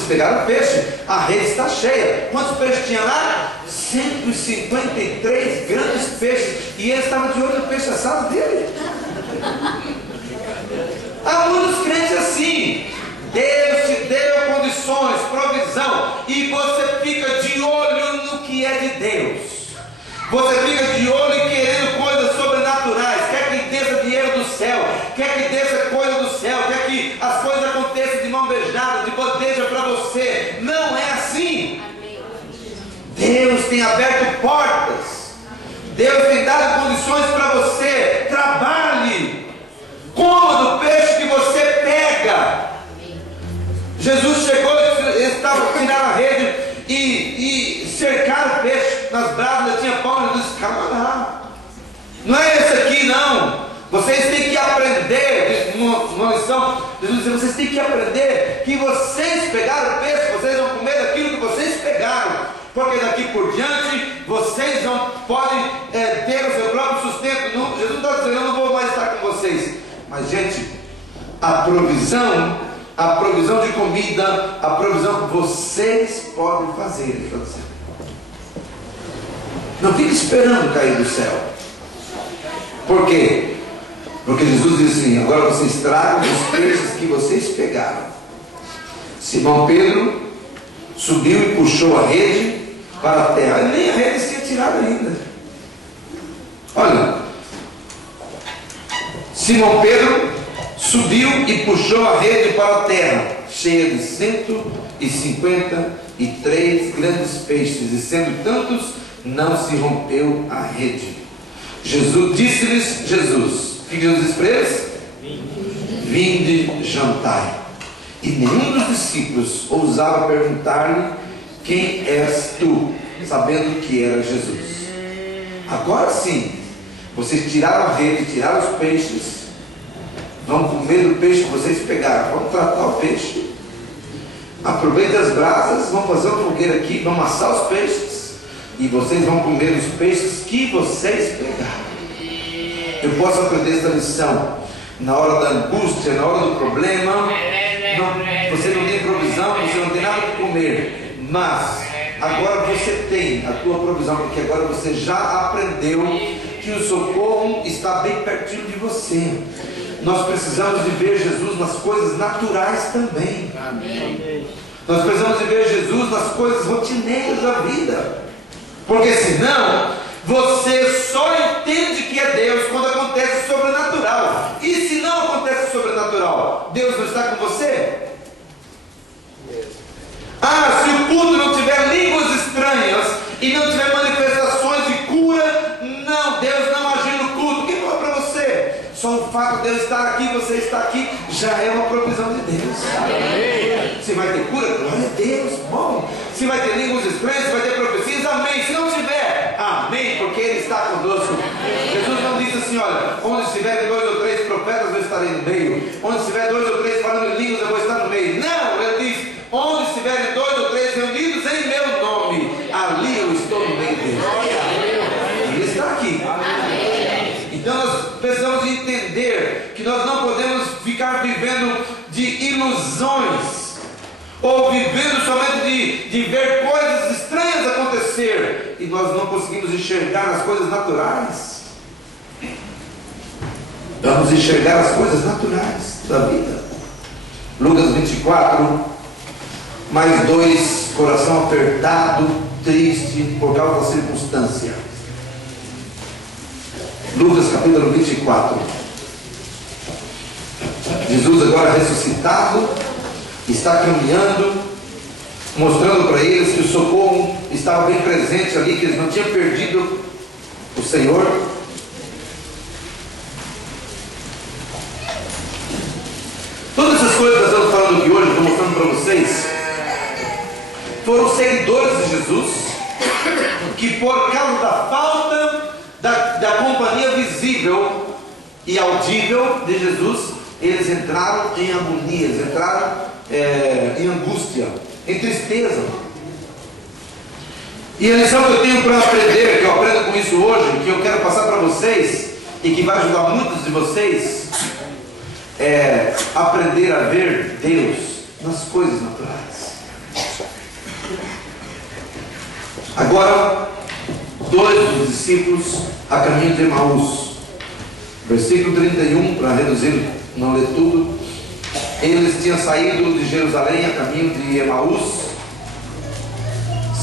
pegaram peixe, a rede está cheia. Quantos peixes tinha lá? 153 grandes peixes. E eles estavam de olho no peixe assado dele. Há muitos crentes assim. Deus te deu condições, provisão, e você fica de olho no que é de Deus. Você fica de olho e querendo coisas sobrenaturais. Quer que desça dinheiro do céu, quer que desça coisa do céu, quer que as coisas aconteçam de mão beijada, de bandeja para você. Não é assim. Deus tem aberto portas. Deus tem dado condições para você. Trabalhe. Coma do peixe que você pega. Jesus chegou, eles estavam tirando a rede e cercaram o peixe nas brasas, tinha pão. Ele disse: calma lá, não é esse aqui não. Vocês têm que aprender, uma lição, Jesus disse: vocês têm que aprender que vocês pegaram o peixe, vocês vão comer daquilo que vocês pegaram, porque daqui por diante vocês não podem ter o seu próprio sustento. Não, Jesus não está dizendo, eu não vou mais estar com vocês. Mas, gente, a provisão de comida, a provisão que vocês podem fazer, ele está dizendo. Não fique esperando cair do céu. Por quê? Porque Jesus disse assim: agora vocês tragam os peixes que vocês pegaram. Simão Pedro subiu e puxou a rede para a terra. Nem a rede se tinha tirado ainda. Olha, Simão Pedro subiu e puxou a rede para a terra, cheia de 153 grandes peixes, e sendo tantos, não se rompeu a rede. Disse-lhes Jesus, o que Jesus disse para eles? Vinde, jantai. E nenhum dos discípulos ousava perguntar-lhe: quem és tu? Sabendo que era Jesus. Agora sim, vocês tiraram a rede, tiraram os peixes, vão comer do peixe que vocês pegaram, vamos tratar o peixe, aproveitem as brasas, vão fazer uma fogueira aqui, vão amassar os peixes, e vocês vão comer os peixes que vocês pegaram. Eu posso aprender essa lição na hora da angústia, na hora do problema. Você não tem provisão, você não tem nada para comer, mas agora você tem a tua provisão, porque agora você já aprendeu que o socorro está bem pertinho de você. Nós precisamos de ver Jesus nas coisas naturais também. Amém. Nós precisamos de ver Jesus nas coisas rotineiras da vida, porque senão você só entende que é Deus quando acontece o sobrenatural. E se não acontece o sobrenatural, Deus não está com você? Ah, se o culto não tiver línguas estranhas e não tiver manifestações de cura, não, Deus não agiu no culto. O que foi para você? Só o fato de Deus estar aqui, você estar aqui, já é uma provisão de Deus. Amém. Se vai ter cura, glória a Deus, bom. Se vai ter línguas estranhas, se vai ter profecias, amém. Se não tiver, amém, porque Ele está conosco. Jesus não disse assim: olha, onde estiverem 2 ou 3 profetas, eu estarei no meio. Onde estiver 2 ou 3 falando em línguas, eu vou estar no meio. Não, Ele diz: onde estiverem 2 ou 3 reunidos em meu nome, ali eu estou no meio deles. Ele está aqui. Então nós precisamos entender que nós não podemos ficar vivendo de ilusões, ou vivendo somente de ver coisas estranhas acontecer, e nós não conseguimos enxergar as coisas naturais. Vamos enxergar as coisas naturais da vida. Lucas 24, mais 2, coração apertado, triste por causa da circunstância. Lucas capítulo 24. Jesus agora ressuscitado, está caminhando, mostrando para eles que o socorro estava bem presente ali, que eles não tinham perdido o Senhor. Todas essas coisas que nós estamos falando aqui hoje, estou mostrando para vocês, foram seguidores de Jesus, que por causa da falta da companhia visível e audível de Jesus, eles entraram em agonia, eles entraram em angústia, em tristeza. E a lição que eu tenho para aprender, que eu aprendo com isso hoje, que eu quero passar para vocês, e que vai ajudar muitos de vocês, é aprender a ver Deus nas coisas naturais. Agora, 2 dos discípulos a caminho de Emaús, versículo 31, para reduzir, não ler tudo. Eles tinham saído de Jerusalém a caminho de Emaús,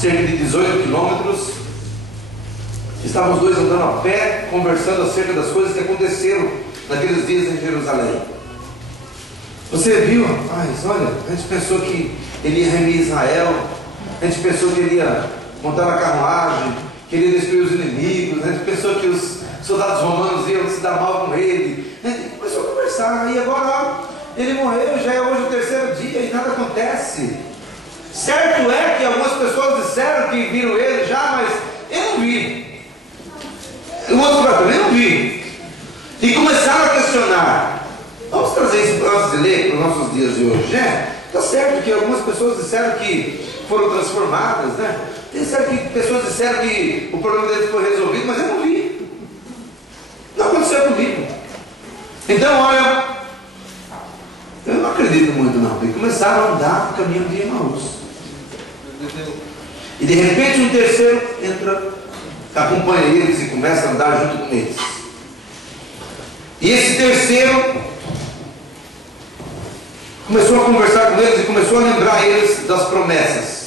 cerca de 18 quilômetros. Estavam os dois andando a pé, conversando acerca das coisas que aconteceram naqueles dias em Jerusalém. Você viu, rapaz, olha, a gente pensou que ele ia remir Israel, a gente pensou que ele ia montar na carruagem, que ele ia destruir os inimigos, a gente pensou que os soldados romanos iam se dar mal com ele. A gente começou a conversar, e agora ele morreu, já é hoje o 3º dia e nada acontece. Certo é que algumas pessoas disseram que viram ele já, mas eu não vi. O outro para eu não vi. E começaram a questionar. Vamos trazer isso para nós ler para os nossos dias de hoje. Está certo que algumas pessoas disseram que foram transformadas, né? Pessoas disseram que o problema deles foi resolvido, mas eu não vi. Não aconteceu comigo. Então, olha, eu não acredito muito não. Eles começaram a andar no caminho de Emaús. E de repente um terceiro entra, acompanha eles e começa a andar junto com eles. E esse terceiro começou a conversar com eles e começou a lembrar eles das promessas.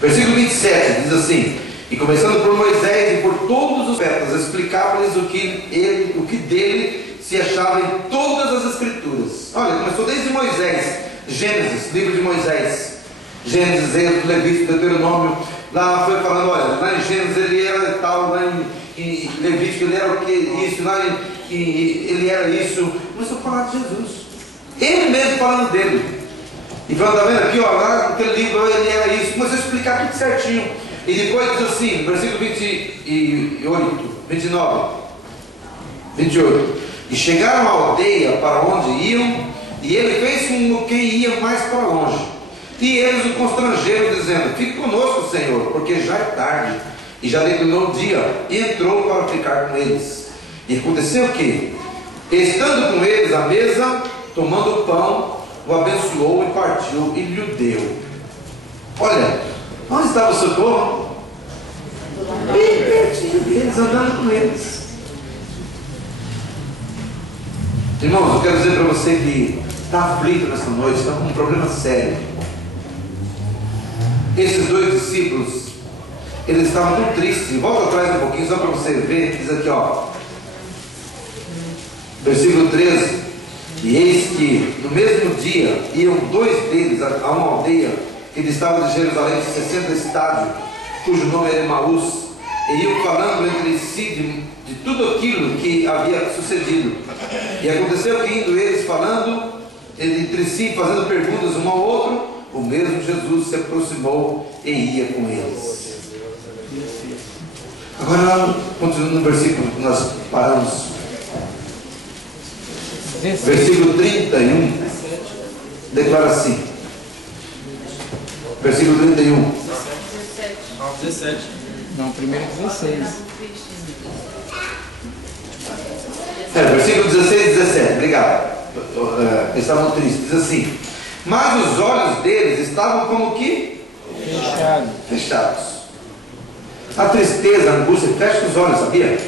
Versículo 27 diz assim: e começando por Moisés e por todos os profetas, explicava-lhes o que dele se achava em todas as escrituras. Olha, começou desde Moisés, Gênesis, livro de Moisés, Gênesis, Êxodo, Levítico, Deuteronômio. Lá foi falando, olha, lá em Gênesis ele era tal, lá em Levítico ele era o que, isso, lá ele era isso. Começou a falar de Jesus, ele mesmo falando dele. E falando, está vendo aqui, ó, lá naquele livro ele era isso. Começou a explicar tudo certinho. E depois diz assim, versículo 28. E chegaram à aldeia para onde iam, e ele fez como quem ia mais para longe. E eles o constrangeram, dizendo: fique conosco, Senhor, porque já é tarde, e já declinou o dia. E entrou para ficar com eles. E aconteceu o quê? Estando com eles à mesa, tomando o pão, o abençoou e partiu e lhe deu. Olha, onde estava o socorro? Bem pertinho deles, andando com eles. Irmãos, eu quero dizer para você que está aflito nessa noite, está com um problema sério. Esses dois discípulos, eles estavam tão tristes. Volta atrás um pouquinho só para você ver. Diz aqui, ó, versículo 13: e eis que no mesmo dia iam dois deles a uma aldeia que distava de Jerusalém 60 estádios, cujo nome era Emaús, e iam falando entre si de tudo aquilo que havia sucedido. E aconteceu que, indo eles falando entre si, fazendo perguntas um ao outro, o mesmo Jesus se aproximou e ia com eles. Agora, continuando no versículo que nós paramos, versículo 31, declara assim, versículo 31. 17. Não, primeiro 16. Versículo 16 e 17, obrigado. Eles estavam tristes, diz assim: mas os olhos deles estavam como que? Fechados. A tristeza, a angústia, fecha os olhos, sabia?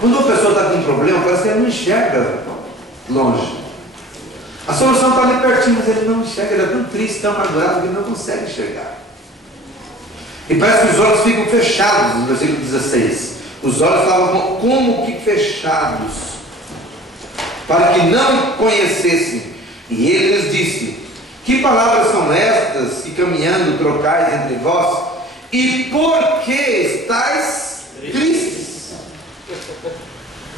Quando uma pessoa está com um problema, parece que ela não enxerga longe. A solução está ali pertinho, mas ele não enxerga, ele é tão triste, tão magoado, que ele não consegue enxergar. E parece que os olhos ficam fechados, no versículo 16. Os olhos estavam como que fechados, para que não conhecessem. E ele lhes disse: que palavras são estas que caminhando trocais entre vós? E por que estáis tristes?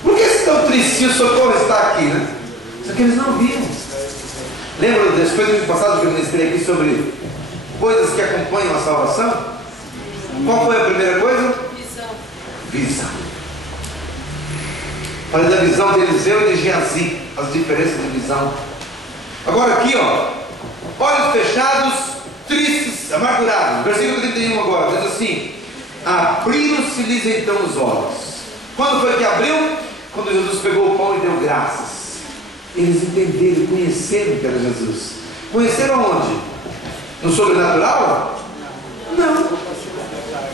Por que estão tristes se o socorro está aqui, né? Só que eles não viam. Lembra das coisas do passado que eu ministrei aqui sobre coisas que acompanham a salvação? Qual foi a primeira coisa? Visão. Falei da visão de Eliseu e de Geazi, as diferenças de visão. Agora aqui, ó, olhos fechados, tristes, amargurados. Versículo 31 agora, diz assim: abriram-se-lhes então os olhos. Quando foi que abriu? Quando Jesus pegou o pão e deu graças. Eles entenderam, conheceram que era Jesus. Conheceram onde? No sobrenatural? Não.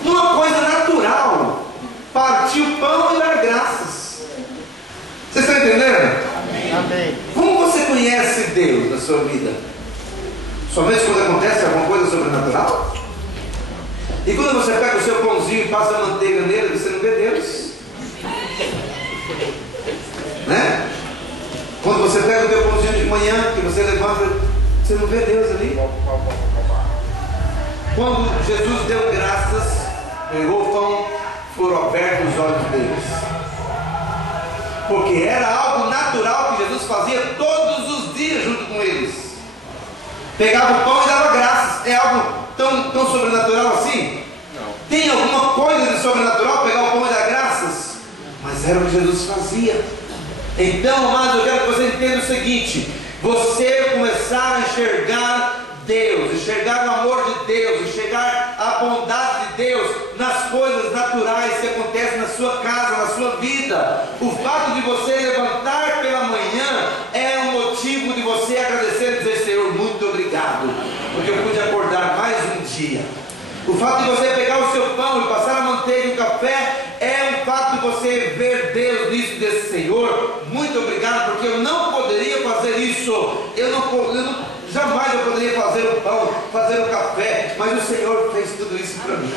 Numa coisa natural. Partir o pão e dar graças. Vocês estão entendendo? Amém. Como você conhece Deus na sua vida? Somente quando acontece alguma coisa sobrenatural? E quando você pega o seu pãozinho e passa a manteiga nele, você não vê Deus? Né? Quando você pega o teu pãozinho de manhã, que você levanta, você não vê Deus ali? Quando Jesus deu graças, pegou o pão, foram abertos os olhos deles. Porque era algo natural que Jesus fazia todos os dias junto com eles. Pegava o pão e dava graças. É algo tão sobrenatural assim? Não. Tem alguma coisa de sobrenatural pegar o pão e dar graças? Mas era o que Jesus fazia. Então, amados, eu quero que você entenda o seguinte: você começar a enxergar Deus, enxergar o amor de Deus, enxergar a bondade de Deus nas coisas naturais que acontecem na sua casa, na sua vida. O fato de você levantar pela manhã é um motivo de você agradecer e dizer: Senhor, muito obrigado, porque eu pude acordar mais um dia. O fato de você pegar o seu pão e passar a manteiga e o café é um fato de você ver Deus nisso e dizer: Senhor, muito obrigado, porque eu não poderia fazer isso, jamais eu poderia fazer o pão, fazer o café, mas o Senhor fez tudo isso para mim.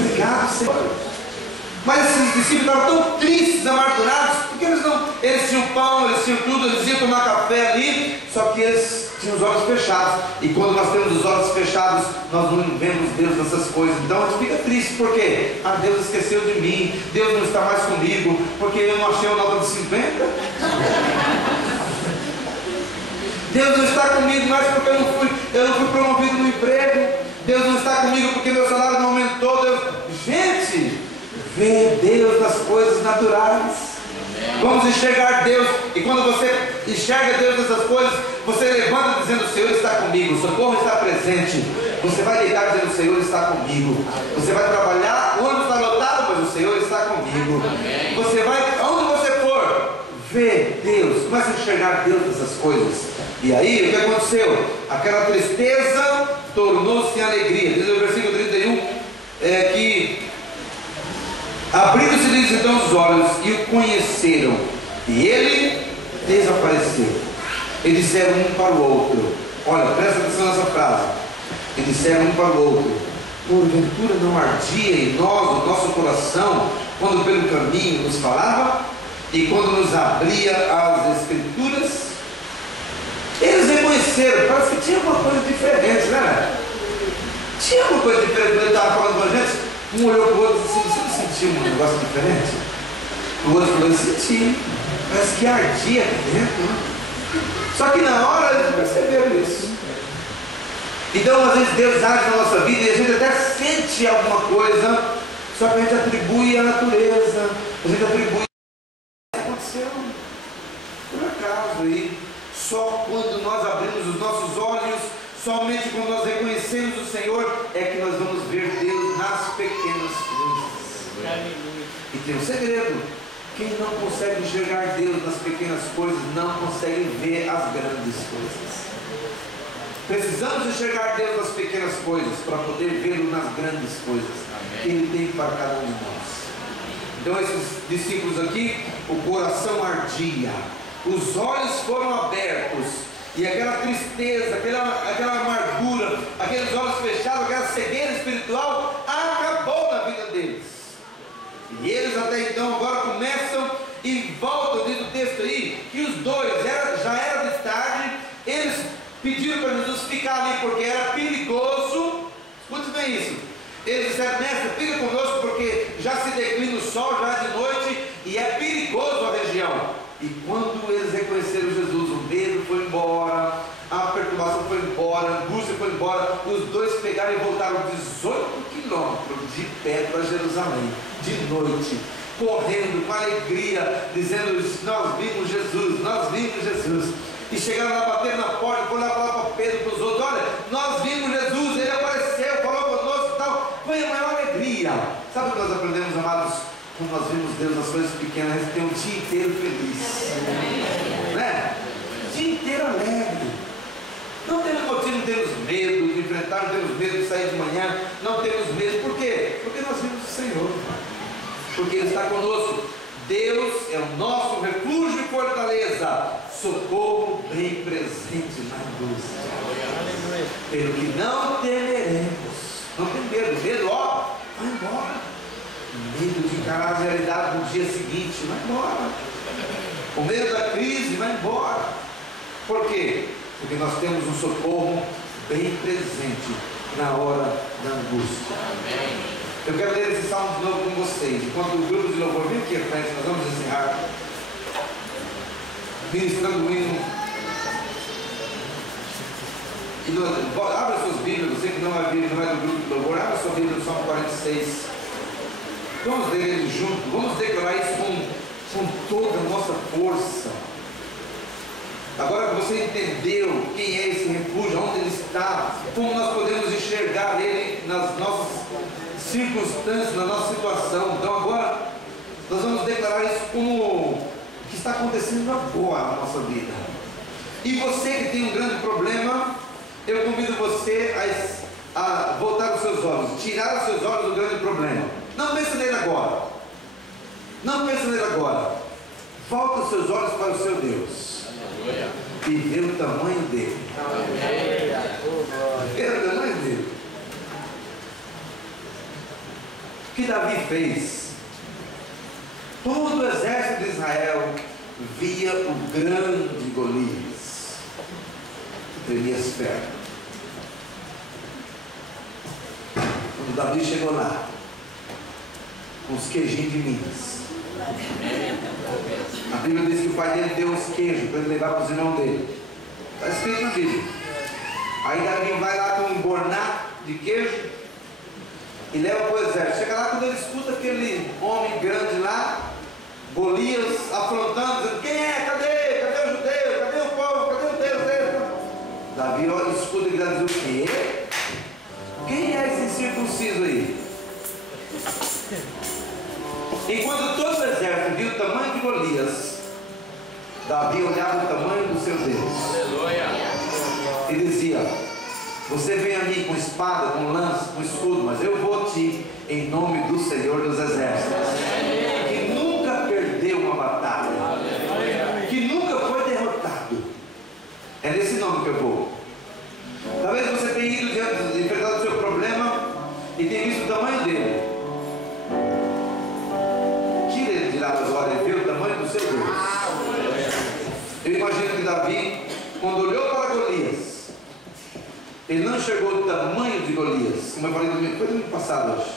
Obrigado, Senhor. Mas esses discípulos estavam tão tristes, amargurados, porque eles tinham pão, eles tinham tudo, eles iam tomar café ali, só que eles tinham os olhos fechados. E quando nós temos os olhos fechados, nós não vemos Deus nessas coisas. Então a gente fica triste, porque Deus esqueceu de mim, Deus não está mais comigo, porque eu não achei uma nota de 50. Deus não está comigo mais porque eu não fui promovido no emprego. Deus não está comigo porque meu salário não aumentou. Gente, vê Deus nas coisas naturais. Vamos enxergar Deus. E quando você enxerga Deus nessas coisas, você levanta dizendo: o Senhor está comigo, o socorro está presente. Você vai deitar dizendo: o Senhor está comigo. Você vai trabalhar, o ônibus está lotado, mas o Senhor está comigo. Você vai, aonde você for, vê Deus, começa a enxergar Deus nessas coisas. E aí o que aconteceu? Aquela tristeza tornou-se em alegria. Diz o versículo 31 que abriram-se-lhes então os olhos e o conheceram, e ele desapareceu. E disseram um para o outro, olha, presta atenção nessa frase. E disseram um para o outro: porventura não ardia em nós o nosso coração quando pelo caminho nos falava e quando nos abria as Escrituras? Eles reconheceram, parece que tinha alguma coisa diferente, né? Tinha alguma coisa diferente. Ele estava falando com a gente, um olhou para o outro e disse: você não sentiu um negócio diferente? O outro falou: eu senti, parece que ardia aqui dentro, né? Só que na hora eles perceberam isso. Então às vezes Deus age na nossa vida e a gente até sente alguma coisa, só que a gente atribui à natureza, a gente atribui a aconteceu por acaso. E só quando nós abrimos os nossos olhos, somente quando nós reconhecemos o Senhor, é que nós vamos ver Deus nas pequenas coisas. E tem um segredo: quem não consegue enxergar Deus nas pequenas coisas, não consegue ver as grandes coisas. Precisamos enxergar Deus nas pequenas coisas, para poder vê-lo nas grandes coisas que Ele tem para cada um de nós. Então esses discípulos aqui, o coração ardia, os olhos foram abertos, e aquela tristeza, aquela amargura, aqueles olhos fechados, aquela cegueira espiritual acabou na vida deles. E eles até então agora começam e voltam, diz o texto aí, que os dois, já era de tarde, eles pediram para Jesus ficar ali porque era perigoso. Escute bem isso. Eles disseram: mestre, fica conosco porque já se declina o sol, já é de noite e é perigoso a região. E quando eles reconheceram Jesus, o medo foi embora, a perturbação foi embora, a angústia foi embora. Os dois pegaram e voltaram 18 quilômetros de pé para Jerusalém, de noite, correndo com alegria, dizendo: nós vimos Jesus, nós vimos Jesus. E chegaram lá, bateram na porta, foram lá falar para Pedro, para os outros: olha, nós vimos Jesus, Ele apareceu, falou conosco e tal. Foi a maior alegria. Sabe o que nós aprendemos, amados? Quando nós vemos Deus nas coisas pequenas, a gente tem um dia inteiro feliz, né? O dia inteiro alegre. Não temos motivo, não temos medo de enfrentar, não temos medo de sair de manhã, não temos medo. Por quê? Porque nós vimos o Senhor, porque Ele está conosco. Deus é o nosso refúgio e fortaleza, socorro bem presente na angústia. Pelo que não temeremos. Não tem medo, medo, ó, vai embora. Medo de encarar a realidade no dia seguinte, vai embora. O medo da crise, vai embora. Por quê? Porque nós temos um socorro bem presente na hora da angústia. Eu quero ler esse salmo de novo com vocês. Enquanto o grupo de louvor vem aqui à frente, nós vamos encerrar ministrando o hino. Abra suas Bíblias, você que não é do grupo de louvor, abra sua Bíblia no Salmo 46. Vamos ler ele junto, vamos declarar isso com toda a nossa força. Agora que você entendeu quem é esse refúgio, onde ele está, como nós podemos enxergar ele nas nossas circunstâncias, na nossa situação. Então agora nós vamos declarar isso como o que está acontecendo agora na nossa vida. E você que tem um grande problema, eu convido você a voltar os seus olhos, tirar os seus olhos do grande problema. Não pense nele agora. Não pense nele agora. Volta os seus olhos para o seu Deus. E vê o tamanho dele. Vê o tamanho dele. O que Davi fez? Todo o exército de Israel via o grande Golias. Tremia as pernas. Quando Davi chegou lá, com os queijinhos de Minas, a Bíblia diz que o pai dele deu uns queijos para ele levar para os irmãos dele. Está escrito na Bíblia. Aí Davi vai lá com um bornato de queijo e leva para o exército. Chega lá, quando ele escuta aquele homem grande lá, Golias, afrontando, dizendo: quem é? Cadê? Cadê o judeu? Cadê o povo? Cadê o Deus? Davi olha, escuta e diz: o quê? Quem é esse incircunciso aí? Enquanto todo o exército viu o tamanho de Golias, Davi olhava o tamanho do seu Deus. Aleluia. E dizia: você vem a mim com espada, com lança, com escudo, mas eu vou te em nome do Senhor dos Exércitos, que nunca perdeu uma batalha, que nunca foi derrotado. É nesse nome que eu vou. Talvez você tenha ido diante de enfrentar o seu problema e tenha visto o tamanho dele. Tira ele de lá agora e vê o tamanho do seu Deus. Eu imagino que Davi, quando olhou para Golias, ele não enxergou o tamanho de Golias, como eu falei foi no domingo passado hoje.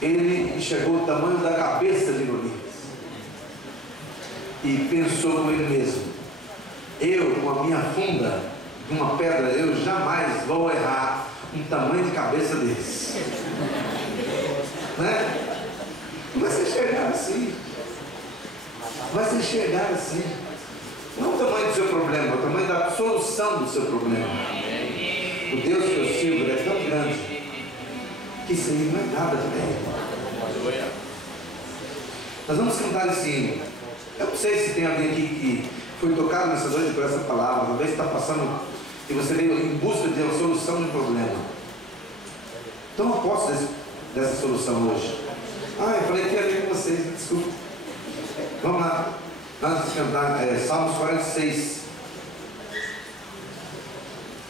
Ele enxergou o tamanho da cabeça de Golias e pensou com ele mesmo: eu, com a minha funda de uma pedra, eu jamais vou errar um tamanho de cabeça desse. Né? Vai se enxergar assim. Vai se enxergar assim. Não o tamanho do seu problema, o tamanho da solução do seu problema. O Deus que eu sirvo é tão grande que isso aí não é nada de bem. Nós vamos cantar esse hino. Eu não sei se tem alguém aqui que foi tocado nessa noite por essa palavra. Talvez está passando e você veio em busca de uma solução de um problema. Então eu posso dessa solução hoje. Eu falei que ia ver com vocês, desculpa. Vamos lá. Antes de cantar Salmos 46.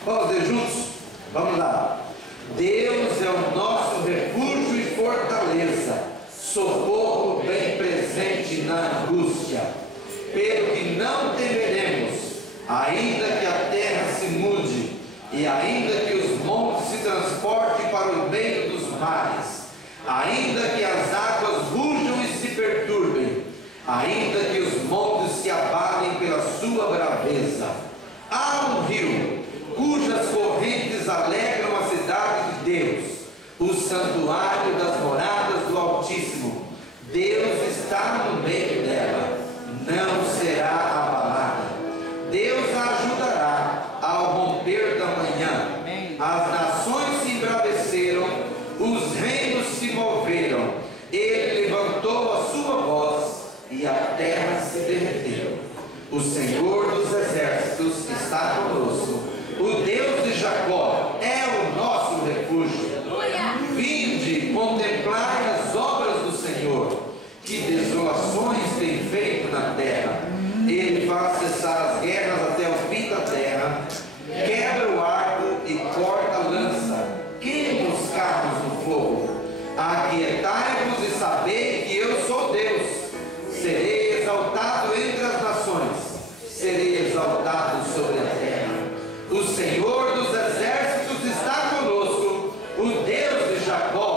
Vamos ler juntos? Vamos lá. Deus é o nosso refúgio e fortaleza, socorro bem presente na angústia. Pelo que não temeremos, ainda que a terra se mude, e ainda que os montes se transportem para o meio dos mares, ainda que as águas rujam e se perturbem, ainda que os montes se abalem pela sua braveza. Há um rio cujas correntes alegram a cidade de Deus, o santuário das moradas do Altíssimo. Deus está no meio dela, não será abalada. Deus a ajudará ao romper da manhã. As nações se embraveceram, os reinos se moveram. Ele levantou a sua voz e a terra se derreteu. O Senhor dos exércitos está conosco. O Deus de Jacó é o nosso refúgio. Vinde, contemplai as obras do Senhor, que desolações tem feito na terra. Ele faz cessar as guerras até o fim da terra, quebra o arco e corta a lança, queima os carros no fogo. Aquietai-vos e sabei que eu sou Deus. Serei exaltado entre as nações, serei exaltado sobre a terra. O Senhor dos exércitos está conosco, o Deus de Jacó